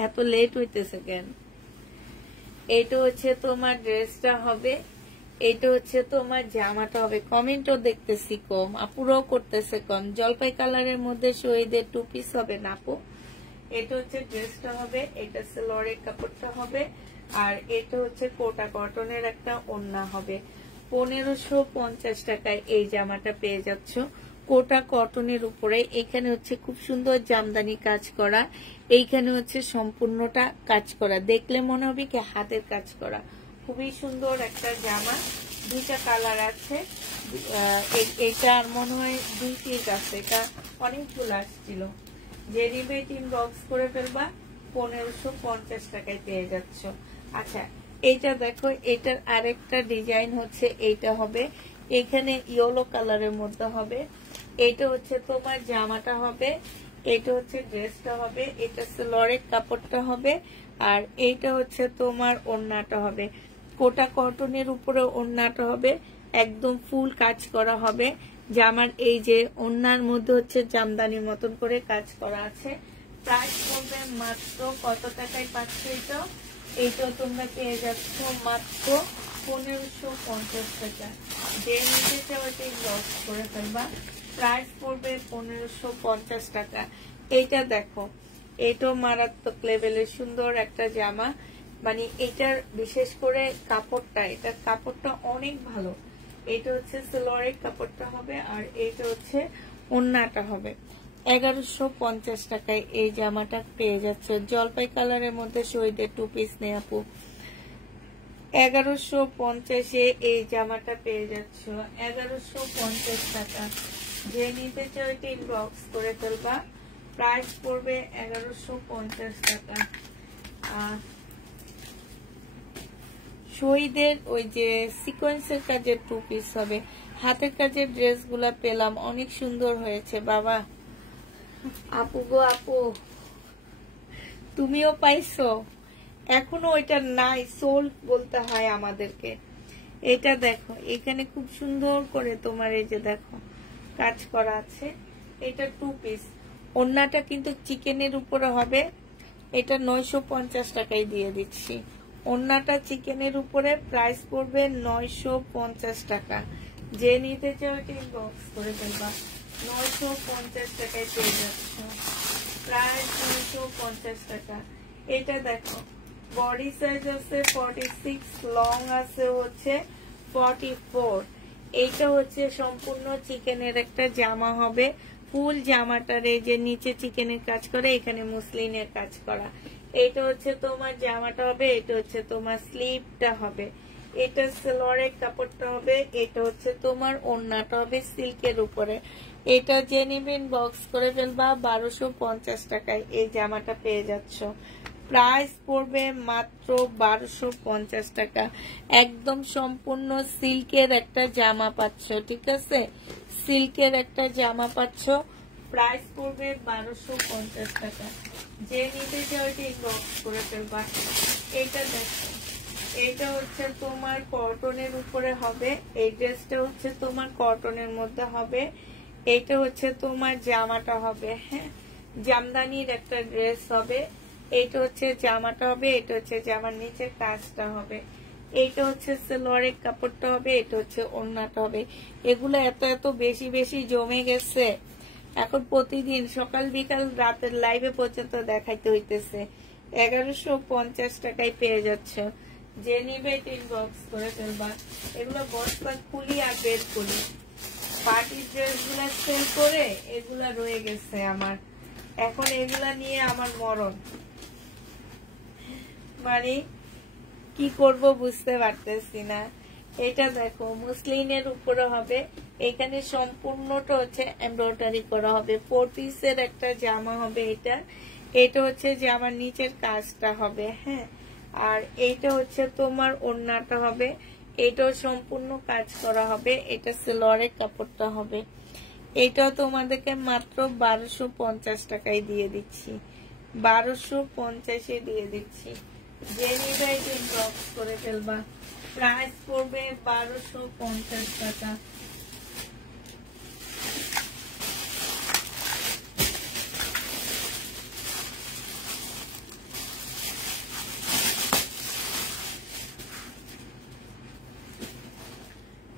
এত লেট হইতেছে কেন? এটা হচ্ছে তোমার ড্রেসটা হবে, এটা হচ্ছে তোমার জামাটা হবে। কমেন্টও দেখতেছি কম, আপুরাও করতেছে কম। জলপাই কালারের মধ্যে শহীদের 2 পিস হবে না আপু। এটা হচ্ছে ড্রেসটা হবে, এটা সালোয়ারের কাপড়টা হবে, আর এটা হচ্ছে কোটা কটনের একটা ওড়না হবে। 1550 টাকায় এই জামাটা পেয়ে যাচ্ছ। কোটা কটনের উপরে এখানে হচ্ছে খুব সুন্দর জামদানি কাজ করা, এইখানে হচ্ছে সম্পূর্ণটা কাজ করা, দেখলে মনে হবে কি হাতের কাজ করা। খুবই সুন্দর একটা জামা, দুইটা কালার আছে। এটা মনে হয় 2 পিস আছে, এটা অনেকগুলো আসছিল। যে নিবে ইনবক্স করে ফেলবা, 1550 টাকায় পেয়ে যাচ্ছ। আচ্ছা এইটা দেখো, এটার আরেকটা ডিজাইন হচ্ছে, এইটা হবে এখানে ইয়েলো কালারের মধ্যে হবে। এটা হচ্ছে তোমার জামাটা হবে, এটা হচ্ছে ড্রেসটা হবে, এটা সেলরের কাপড়টা হবে, আর এইটা হচ্ছে তোমার ওড়নাটা হবে। কোটা কটনের উপরে ওড়নাটা হবে, একদম ফুল কাজ করা হবে। জামার এই যে ওড়নার মধ্যে হচ্ছে জামদানির মতন করে কাজ করা আছে। প্রাইস পড়বে মাত্র কত টাকায় পাচ্ছ এটা? এইটাও তোমরা পেয়ে যাচ্ছ মাত্র 1550 টাকা। যে নিতে চাও এটা লস করে ফেলবা। প্রাইস পড়বে 1550 টাকা। এইটা দেখো, এটাও মারাত্মক লেভেলের সুন্দর একটা জামা, মানে এটার বিশেষ করে কাপড়টা, এটার কাপড়টা অনেক ভালো। এটা হচ্ছে সেলরের কাপড়টা হবে, আর এটা হচ্ছে ওড়নাটা হবে। 1150 টাকায় এই জামাটা পেয়ে যাচ্ছে। জলপাই কালারের মধ্যে শহীদের 2 পিস নেই আপু, 1150-এ এই জামাটা পেয়ে যাচ্ছ। 1150 টাকা। যে নিতে চাও এটা ইনবক্স করে ফেলবা। প্রাইস পড়বে 1150 টাকা। শহীদের ওই যে সিকোয়েন্সের কাজের 2 পিস হবে। হাতের কাজের ড্রেসগুলা পেলাম, অনেক সুন্দর হয়েছে বাবা। আপু গো আপু, তুমিও পাইছো? এখনো ওইটা নাই, সোল্ড বলতে হয় আমাদেরকে। এটা দেখো, এখানে খুব সুন্দর করে তোমার এই যে দেখো কাজ করা আছে। এটা 2 পিস, ওড়নাটা কিন্তু চিকেনের উপরে হবে। এটা 950 টাকায় দিয়ে দিচ্ছি। ওড়নাটা চিকেনের উপরে, প্রাইস পড়বে 950 টাকা। যে নিতে চাও এটা ইনবক্স করে ফেলবা। 950 টাকায় পেয়ে যাচ্ছ, প্রাইস 950 টাকা। এটা দেখো, বডি সাইজ আছে 46, লং আছে হচ্ছে 44। এইটা হচ্ছে সম্পূর্ণ চিকেনের একটা জামা হবে। ফুল জামাটার এই যে নিচে চিকেনের কাজ করে, এখানে মুসলিনের কাজ করা। এটা হচ্ছে তোমার জামাটা হবে, এটা হচ্ছে তোমার স্লিভটা হবে, এটা সেলরের কাপড়টা হবে, এটা হচ্ছে তোমার ওড়নাটা হবে সিল্কের উপরে। এটা যে নিবেন বক্স করে ফেলবা। 1250 টাকায় এই জামাটা পেয়ে যাচ্ছ। প্রাইস পড়বে মাত্র 1250 টাকা। একদম সম্পূর্ণ সিল্কের একটা জামা পাচ্ছ, ঠিক আছে? সিল্কের একটা জামা পাচ্ছ, প্রাইস পড়বে 1250 টাকা। যে নিতে চাও এটা ইনবক্স করে ফেলবা। এটা দেখো, এটা হচ্ছে তোমার কটনের উপরে হবে। এই ড্রেসটা হচ্ছে তোমার কটনের মধ্যে হবে। এটা হচ্ছে তোমার জামাটা হবে, হ্যাঁ, জামদানির একটা ড্রেস হবে। এইটা হচ্ছে জামাটা হবে, এটা হচ্ছে জামার নিচের কাজটা হবে। এইটা হচ্ছে সেলরের কাপড়টা হবে, এটা হচ্ছে ওড়নাটা হবে। এগুলো এত এত বেশি বেশি জমে গেছে, এখন প্রতিদিন সকাল বিকাল রাতের লাইভে পর্যন্ত দেখাইতে হইতেছে। 1150 টাকায় পেয়ে যাচ্ছে। যে নিবে ইনবক্স করে ফেলবা। এগুলো বস্তা খুলি আর বের করি। পার্টি ড্রেস গুলা সেল করে এগুলা রয়ে গেছে আমার, এখন এগুলা নিয়ে আমার মরণ। মানে কি করব বুঝতে পারতেছি না। এটা দেখো, মুসলিনের উপরে হবে, এখানে সম্পূর্ণটা হচ্ছে এমব্রয়ডারি করা হবে। 4 পিসের একটা জামা হবে এটা। এটা হচ্ছে জামার নিচের কাজটা হবে, হ্যাঁ, আর এইটা হচ্ছে তোমার ওড়নাটা হবে। এটাও সম্পূর্ণ কাজ করা হবে। এটা সেলরের কাপড়টা হবে। এটাও তোমাদেরকে মাত্র 1250 টাকায় দিয়ে দিচ্ছি। 1250-এ দিয়ে দিচ্ছি। যে নিবে ইনবক্স করে ফেলবা। প্রাইস পড়বে 1250 টাকা।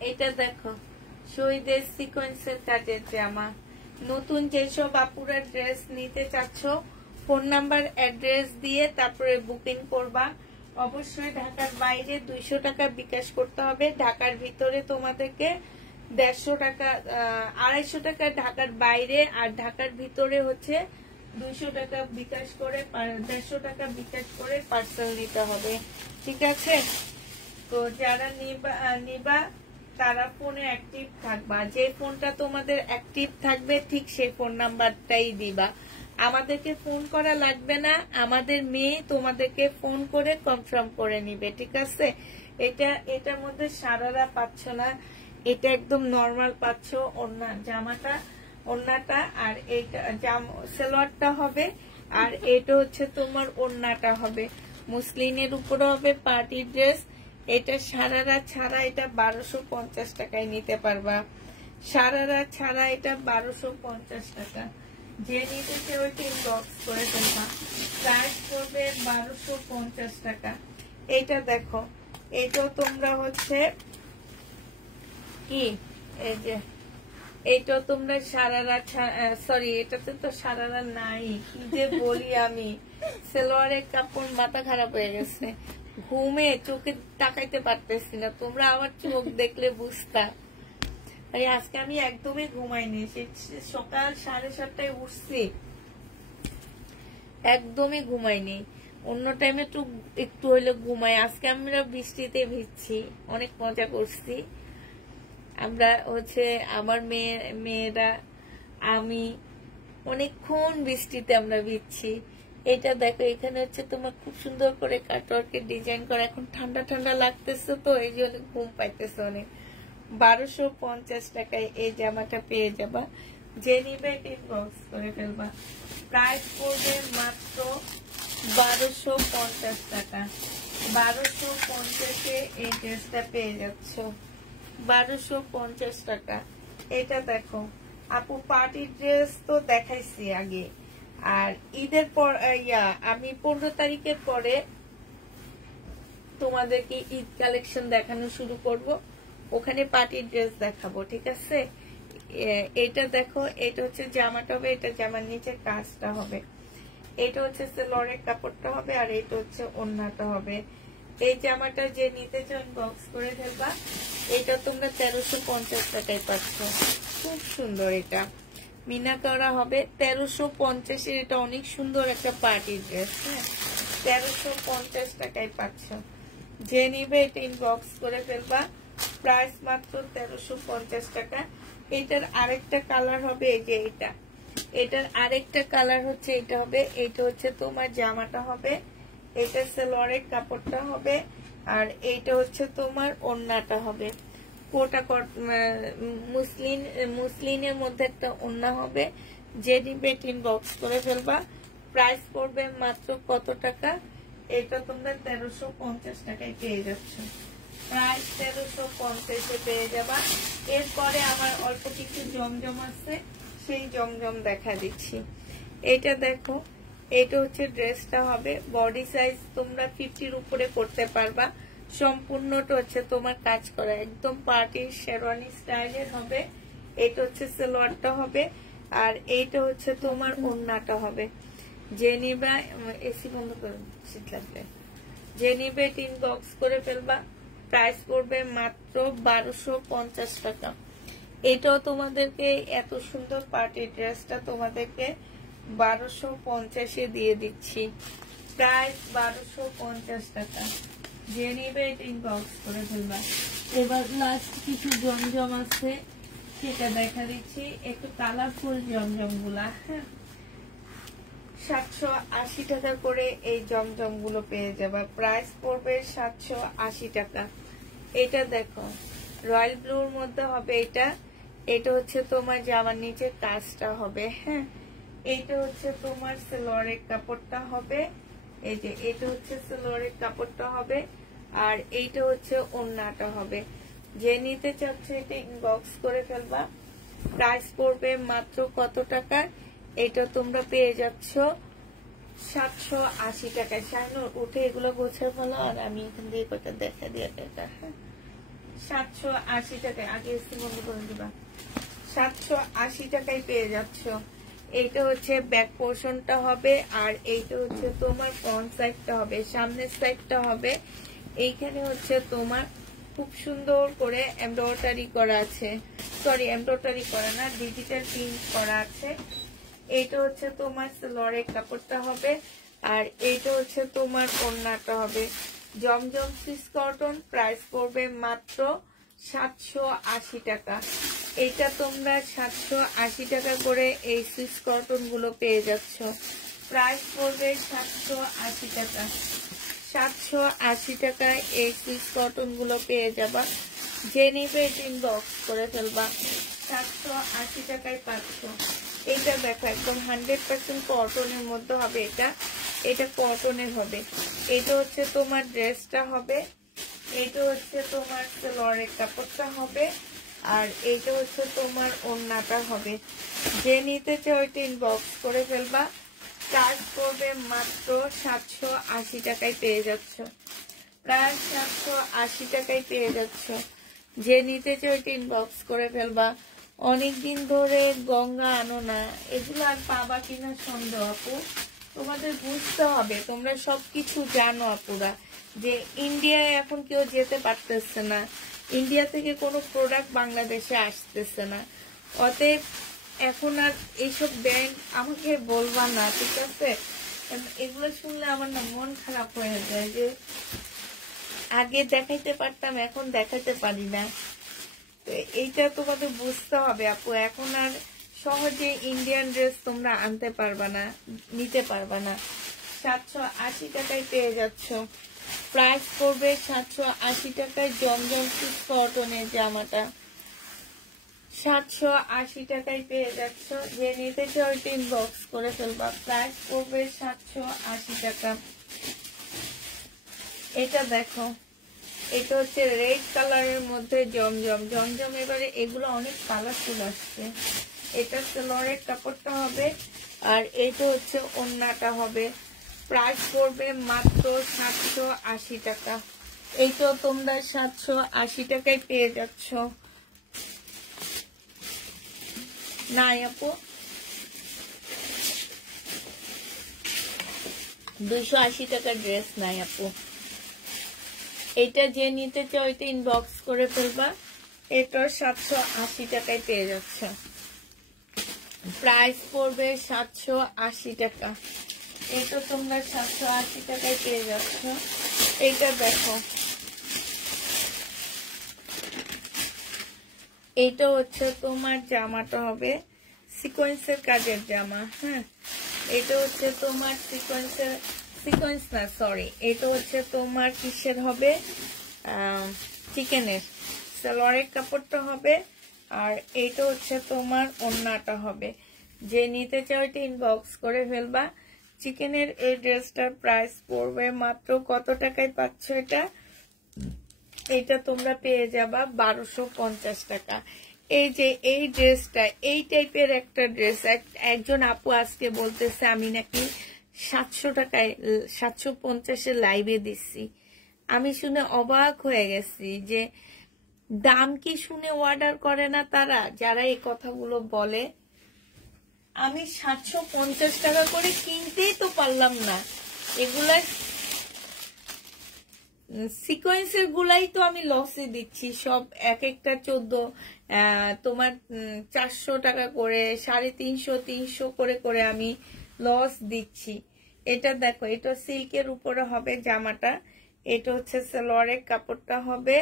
এটা দেখো, শহীদের সিকোয়েন্সের কাজের জামা। নতুন যেসব আপুরা ড্রেস নিতে চাচ্ছ, ফোন নাম্বার অ্যাড্রেস দিয়ে তারপরে বুকিং করবা। অবশ্যই ঢাকার বাইরে 200 টাকা বিকাশ করতে হবে। ঢাকার ভিতরে তোমাদেরকে 150 টাকা 250 টাকা ঢাকার বাইরে, আর ঢাকার ভিতরে হচ্ছে 200 টাকা বিকাশ করে 150 টাকা বিকাশ করে পার্সেল নিতে হবে, ঠিক আছে? তো যারা নিবা তারা ফোনে অ্যাক্টিভ থাকবা, যে ফোনটা তোমাদের অ্যাক্টিভ থাকবে ঠিক সেই ফোন নাম্বারটাই দিবা। আমাদেরকে ফোন করা লাগবে না, আমাদের মেয়ে তোমাদেরকে ফোন করে কনফার্ম করে নিবে, ঠিক আছে? এটার মধ্যে সারারা পাচ্ছ না, এটা একদম নরমাল পাচ্ছ। ওড়নাটা আর এইটা সালোয়ারটা হবে, আর এটা হচ্ছে তোমার ওড়নাটা হবে মুসলিনের উপরে হবে পার্টি ড্রেস। এটা সারারা ছাড়া এটা 1250 টাকায় নিতে পারবা, সারারা ছাড়া এটা 1250 টাকা। যে নিতে চাও ওইটা ইনবক্স করে ফেলবা, প্রাইস পড়বে 1250 টাকা। এইটা দেখো, এইটাও তোমরা হচ্ছে কি, এই যে এইটাও তোমরা সারারা, সরি এটাতে তো সারারা নাই, কি যে বলি আমি, সালোয়ারের কাপড় মাথা খারাপ হয়ে গেছে, ঘুমে চোখে তাকাইতে পারতেছি না, তোমরা আমার চোখ দেখলে বুঝতা। তাই আজকে আমি একদমই ঘুমাইনি, সকাল 7:30টায় উঠছি, একদমই ঘুমাইনি। অন্য টাইমে একটু হইলে ঘুমাই। আজকে আমরা বৃষ্টিতে ভিজছি, অনেক মজা করছি আমরা, হচ্ছে আমার মেয়েরা আমি অনেকক্ষণ বৃষ্টিতে আমরা ভিজছি। এটা দেখো, এখানে হচ্ছে তোমার খুব সুন্দর করে কাটওয়ার্কের ডিজাইন করা, এখন ঠান্ডা ঠান্ডা লাগতেছে তো এই জন্য ঘুম পাইতেছে অনেক। 1250 টাকায় এই জামাটা পেয়ে যাবা, যে নিবে ইনবক্স করে ফেলবা। প্রাইস পড়বে মাত্র 1250 টাকা। 1250-এ এই ড্রেসটা পেয়ে যাচ্ছ, 1250 টাকা। এটা দেখো আপু, পার্টি ড্রেস তো দেখাইছি আগে, আর ঈদের পর আমি 15 তারিখের পরে তোমাদেরকে ঈদ কালেকশন দেখানো শুরু করব, ওখানে পার্টি ড্রেস দেখাবো, ঠিক আছে? এটা দেখো, এটা হচ্ছে জামাটা হবে, এটা জামার নিচে কাজটা হবে, এটা হচ্ছে সালোয়ারের কাপড়টা হবে, আর এটা হচ্ছে ওড়নাটা হবে। এই জামাটা যে নিতে চান বক্স করে ফেলবা। এটা তোমরা 1350 টাকায় পাচ্ছ, খুব সুন্দর, এটা মিনা করা হবে 1350-এর। এটা অনেক সুন্দর একটা পার্টি ড্রেস, হ্যাঁ, 1350 টাকায় পাচ্ছ। যে নিবে এটা ইনবক্স করে ফেলবা, প্রাইস মাত্র 1350 টাকা। এটার আরেকটা কালার হবে, এই যে এটার আরেকটা কালার হচ্ছে এটা হবে, এটা হচ্ছে তোমার জামাটা হবে, এটা সালোয়ারের কাপড়টা হবে, আর এইটা হচ্ছে তোমার ওড়নাটা হবে। কোটা মুসলিনের মধ্যে একটা ওড়না হবে। যে নিবে ইনবক্স করে ফেলবা, প্রাইস পড়বে মাত্র কত টাকা? এটা তোমরা 1350 টাকায় পেয়ে যাচ্ছ, প্রাইস 1350-এ পেয়ে যাবা। এরপরে আমার অল্প কিছু জমজম আছে, সেই জমজম দেখা দিচ্ছি। এটা দেখো, এটা হচ্ছে ড্রেসটা হবে, বডি সাইজ তোমরা 50-র উপরে করতে পারবা, সম্পূর্ণটা হচ্ছে তোমার কাজ করা, একদম পার্টির শেরওয়ানি স্টাইলের হবে। এটা হচ্ছে সালোয়ারটা হবে, আর এইটা হচ্ছে তোমার ওড়নাটা হবে। যে নিবে এসি বন্ধ করে শীত লাগবে, যে নিবে ইনবক্স করে ফেলবা, প্রাইস পড়বে মাত্র 1250 টাকা। এটাও তোমাদেরকে, এত সুন্দর পার্টি ড্রেসটা তোমাদেরকে 1250-এ দিয়ে দিচ্ছি, প্রাইস 1250 টাকা। যে নিবে ইনবক্স করে ফেলবা। এবার লাস্ট কিছু জমজম আছে, সেটা দেখা দিচ্ছি, একটু কালারফুল জমজম গুলা, হ্যাঁ, 780 টাকা করে এই জমজম গুলো পেয়ে যাবা, প্রাইস পড়বে 780 টাকা। এটা দেখো, রয়্যাল ব্লুর মধ্যে হবে, এটা হচ্ছে তোমার জামার নিচে কাজটা হবে, হ্যাঁ, এইটা হচ্ছে তোমার সালোয়ারের কাপড়টা হবে, এই যে এটা হচ্ছে সালোয়ারের কাপড়টা হবে, আর এইটা হচ্ছে ওড়নাটা হবে। যে নিতে চাচ্ছে এটা ইনবক্স করে ফেলবা, প্রাইস পড়বে মাত্র কত টাকা? এটা তোমরা পেয়ে যাচ্ছ 780 টাকায়। শাইনুর উঠে এগুলো গোছার ফেলো, আর আমি এখান দিয়ে কটা দেখা দিয়ে এটা, হ্যাঁ, 780 টাকায়। আগে এসি বন্ধ করে দিবা। 780 টাকায় পেয়ে যাচ্ছ। এইটা হচ্ছে ব্যাক পোর্শনটা হবে, আর এইটা হচ্ছে তোমার ফ্রন্ট সাইডটা হবে, সামনের সাইডটা হবে। এইখানে হচ্ছে তোমার খুব সুন্দর করে এমব্রয়ডারি করা আছে, সরি এমব্রয়ডারি করা না, ডিজিটাল প্রিন্ট করা আছে। এইটা হচ্ছে তোমার সালোয়ারের কাপড়টা হবে, আর এইটা হচ্ছে তোমার ওড়নাটা হবে। জমজম সুইস কটন, প্রাইস পড়বে মাত্র 780 টাকা। এটা তোমরা 780 টাকা করে এই সুইস কটন গুলো পেয়ে যাচ্ছ। প্রাইস পড়বে 780 টাকা। 780 টাকায় এই সুইস কটন গুলো পেয়ে যাবা। যে নিবে ইনবক্স করে ফেলবা। 780 টাকায় পাচ্ছ। এটা দেখো একদম 100% কটনের মধ্যে হবে। এটা কটনের হবে। এটা হচ্ছে তোমার ড্রেসটা হবে, এটা হচ্ছে তোমার সালোয়ারের কাপড়টা হবে, আর এইটা হচ্ছে তোমার ওড়নাটা হবে। যে নিতে চাও এটা ইনবক্স করে ফেলবা। চার্জ করবে মাত্র 780 টাকায় পেয়ে যাচ্ছ। প্রায় 780 টাকায় পেয়ে যাচ্ছ। যে নিতে চাও এটা ইনবক্স করে ফেলবা। অনেকদিন ধরে গঙ্গা আনো না, এগুলো আর পাবা কিনা সন্দেহ আপু। তোমাদের বুঝতে হবে, তোমরা সবকিছু জানো আপুরা, যে ইন্ডিয়ায় এখন কেউ যেতে পারতেছে না, ইন্ডিয়া থেকে কোনো প্রোডাক্ট বাংলাদেশে আসতেছে না। অতএব এখন আর এইসব ব্যাংক আমাকে বলবা না, ঠিক আছে? এগুলো শুনলে আমার না মন খারাপ হয়ে যায়, যে আগে দেখাইতে পারতাম এখন দেখাইতে পারি না। তো এইটা তোমাদের বুঝতে হবে আপু। এখন আর সহজে ইন্ডিয়ান ড্রেস তোমরা আনতে পারবা না, নিতে পারবা না। 780 টাকায় পেয়ে যাচ্ছ। প্রাইস পড়বে 780 টাকায় জমজম সুইস কটনের জামাটা। 780 টাকায় পেয়ে যাচ্ছ। যে নিতে চাও ইনবক্স করে ফেলবা। প্রাইস পড়বে 780 টাকা। এটা দেখো, এটা হচ্ছে রেড কালারের মধ্যে জমজম। এবারে এগুলো অনেক কালারফুল আসছে। এটা সালোয়ারের কাপড়টা হবে, আর এটা হচ্ছে ওড়নাটা হবে। প্রাইস পড়বে মাত্র 780 টাকা। এইটা তোমরা 780 টাকায় পেয়ে যাচ্ছ। নাই আপু, 280 টাকার ড্রেস নাই আপু। এটা যে নিতে চাও এটা ইনবক্স করে ফেলবা। এটা 780 টাকায় পেয়ে যাচ্ছ। প্রাইস পড়বে 780 টাকা। এটা তোমরা 780 টাকায় পেয়ে যাচ্ছ। এটা দেখো, এইটা হচ্ছে তোমার জামাটা হবে সিকোয়েন্সের কাজের জামা। হ্যাঁ, এটা হচ্ছে তোমার সিকোয়েন্স না, সরি, এটা হচ্ছে তোমার কিসের হবে, চিকেনের। সালোয়ারের কাপড়টা হবে, আর এইটা হচ্ছে তোমার ওড়নাটা হবে। যে নিতে চাও এটা ইনবক্স করে ফেলবা। চিকেনের এই ড্রেসটার প্রাইস পড়বে মাত্র কত টাকায় পাচ্ছ এটা তোমরা পেয়ে যাবা 1250 টাকা। এই যে এই ড্রেসটা, এই টাইপের একটা ড্রেস একজন আপু আজকে বলতেছে আমি নাকি 700 টাকায় 750-এর লাইভে দিচ্ছি। আমি শুনে অবাক হয়ে গেছি, যে দাম কি শুনে অর্ডার করে না তারা, যারা এই কথাগুলো বলে। আমি 750 টাকা করে কিনতেই তো পারলাম না। এগুলা সিকোয়েন্সের গুলাই তো আমি লসে দিচ্ছি সব। এক একটা 14 তোমার 400 টাকা করে, 350 করে করে আমি লস দিচ্ছি। এটা দেখো, এটা সিল্কের উপরে হবে জামাটা। এটা হচ্ছে সালোয়ারের কাপড়টা হবে,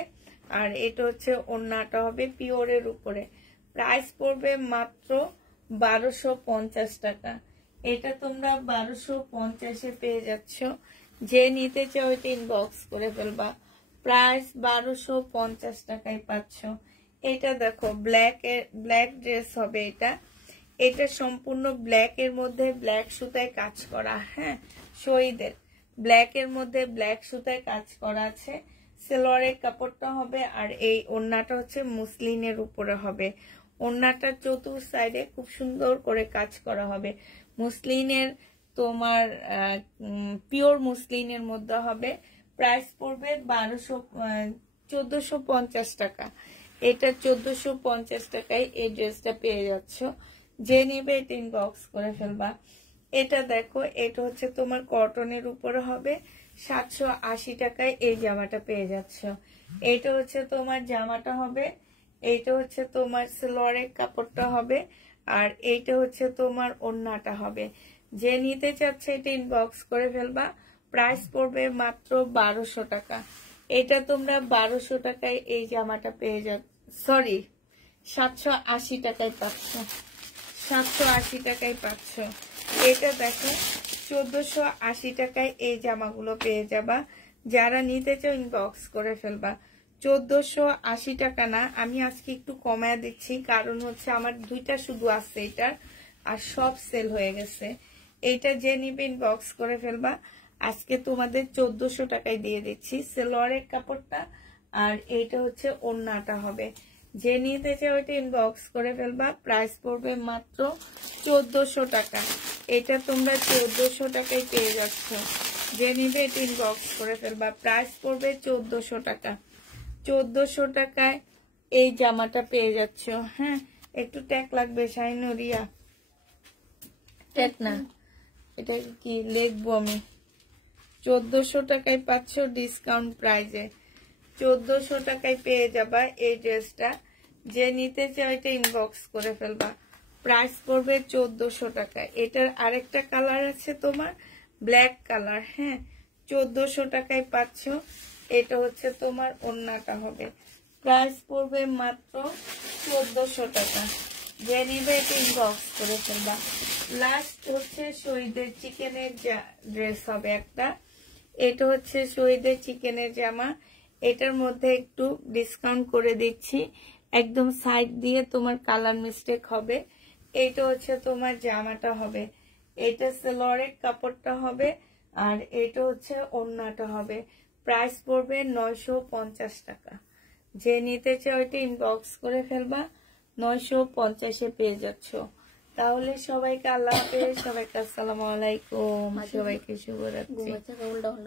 আর এটা হচ্ছে ওড়নাটা হবে পিওরের উপরে। প্রাইস পড়বে মাত্র 1250 টাকা। এটা তোমরা 1250-এ পেয়ে যাচ্ছ। যে নিতে চাও এটা ইনবক্স করে ফেলবা। প্রাইস 1250 টাকায় পাচ্ছ। এটা দেখো, ব্ল্যাক ড্রেস হবে এটা। এটা সম্পূর্ণ ব্ল্যাক এর মধ্যে ব্ল্যাক সুতায় কাজ করা। হ্যাঁ, শহীদের ব্ল্যাক এর মধ্যে ব্ল্যাক সুতায় কাজ করা আছে। সালোয়ারের কাপড়টা হবে, আর এই ওড়নাটা হচ্ছে মুসলিনের উপরে হবে। ওড়নাটা চতুর সাইডে খুব সুন্দর করে কাজ করা হবে। মুসলিনের তোমার পিওর মুসলিনের মধ্যে হবে। প্রাইস পড়বে 1450 টাকা। এটা 1450 টাকায় এই ড্রেসটা পেয়ে যাচ্ছ। যে নিবে এটা ইনবক্স করে ফেলবা। এটা দেখো, এটা হচ্ছে তোমার কটনের উপরে হবে। 780 টাকায় এই জামাটা পেয়ে যাচ্ছ। এটা হচ্ছে তোমার জামাটা হবে। এইটা হচ্ছে তোমার সালোয়ারের কাপড়টা হবে, আর এইটা হচ্ছে তোমার ওড়নাটা হবে। যে নিতে চাচ্ছে এটা ইনবক্স করে ফেলবা। প্রাইস পড়বে মাত্র 1200 টাকা। এটা তোমরা 1200 টাকায় এই জামাটা পেয়ে যাবে, সরি 780 টাকায় পাচ্ছ, 780 টাকায় পাচ্ছ। এটা দেখো 1480 টাকায় এই জামাগুলো পেয়ে যাবা। যারা নিতে চাও ইনবক্স করে ফেলবা। 1480 টাকা না, আমি আজকে একটু কমায় দিচ্ছি, কারণ হচ্ছে আমার দুইটা শুধু আছে এটার, আর সব সেল হয়ে গেছে। এইটা যে নিবে ইনবক্স করে ফেলবা। আজকে তোমাদের 1400 টাকায় দিয়ে দিচ্ছি সালোয়ারের কাপড়টা, আর এইটা হচ্ছে ওড়নাটা হবে। যে নিতে চাও ওইটা ইনবক্স করে ফেলবা। প্রাইস পড়বে মাত্র 1400 টাকা। এটা তোমরা 1400 টাকায় পেয়ে যাচ্ছ। যে নিবে এটা ইনবক্স করে ফেলবা। প্রাইস পড়বে 1400 টাকা। 1400 টাকায় এই জামাটা পেয়ে যাচ্ছ। হ্যাঁ, একটু ট্যাগ লাগবে শাইনরিয়া, ট্যাগ না, এটা কি লিখবো আমি। 1400 টাকায় পাচ্ছ ডিসকাউন্ট প্রাইজে। 1400 টাকায় পেয়ে যাবা এই ড্রেসটা। যে নিতে চাও এটা ইনবক্স করে ফেলবা। প্রাইস পড়বে 1400 টাকা। এটার আরেকটা কালার আছে তোমার ব্ল্যাক কালার। হ্যাঁ, 1400 টাকায় পাচ্ছ। এটা হচ্ছে তোমার ওড়নাটা হবে। প্রাইস পড়বে মাত্র 1400 টাকা। যে নিবে এটা ইনবক্স করে ফেলবা। লাস্ট হচ্ছে শহীদের চিকেনের ড্রেস হবে একটা। এটা হচ্ছে শহীদের চিকেনের জামা। এটার মধ্যে একটু ডিসকাউন্ট করে দিচ্ছি, একদম সাইড দিয়ে তোমার কালার মিস্টেক হবে। এইটা হচ্ছে তোমার জামাটা হবে। এটা সালোয়ারের কাপড়টা হবে, আর এটা হচ্ছে ওড়নাটা হবে। প্রাইস পড়বে 950 টাকা। যে নিতে চাও ওইটা ইনবক্স করে ফেলবা। 950-এ পেয়ে যাচ্ছ। তাহলে সবাইকে আল্লাহ হাফেজ, সবাইকে আসসালামু আলাইকুম, সবাইকে শুভরাত্রি।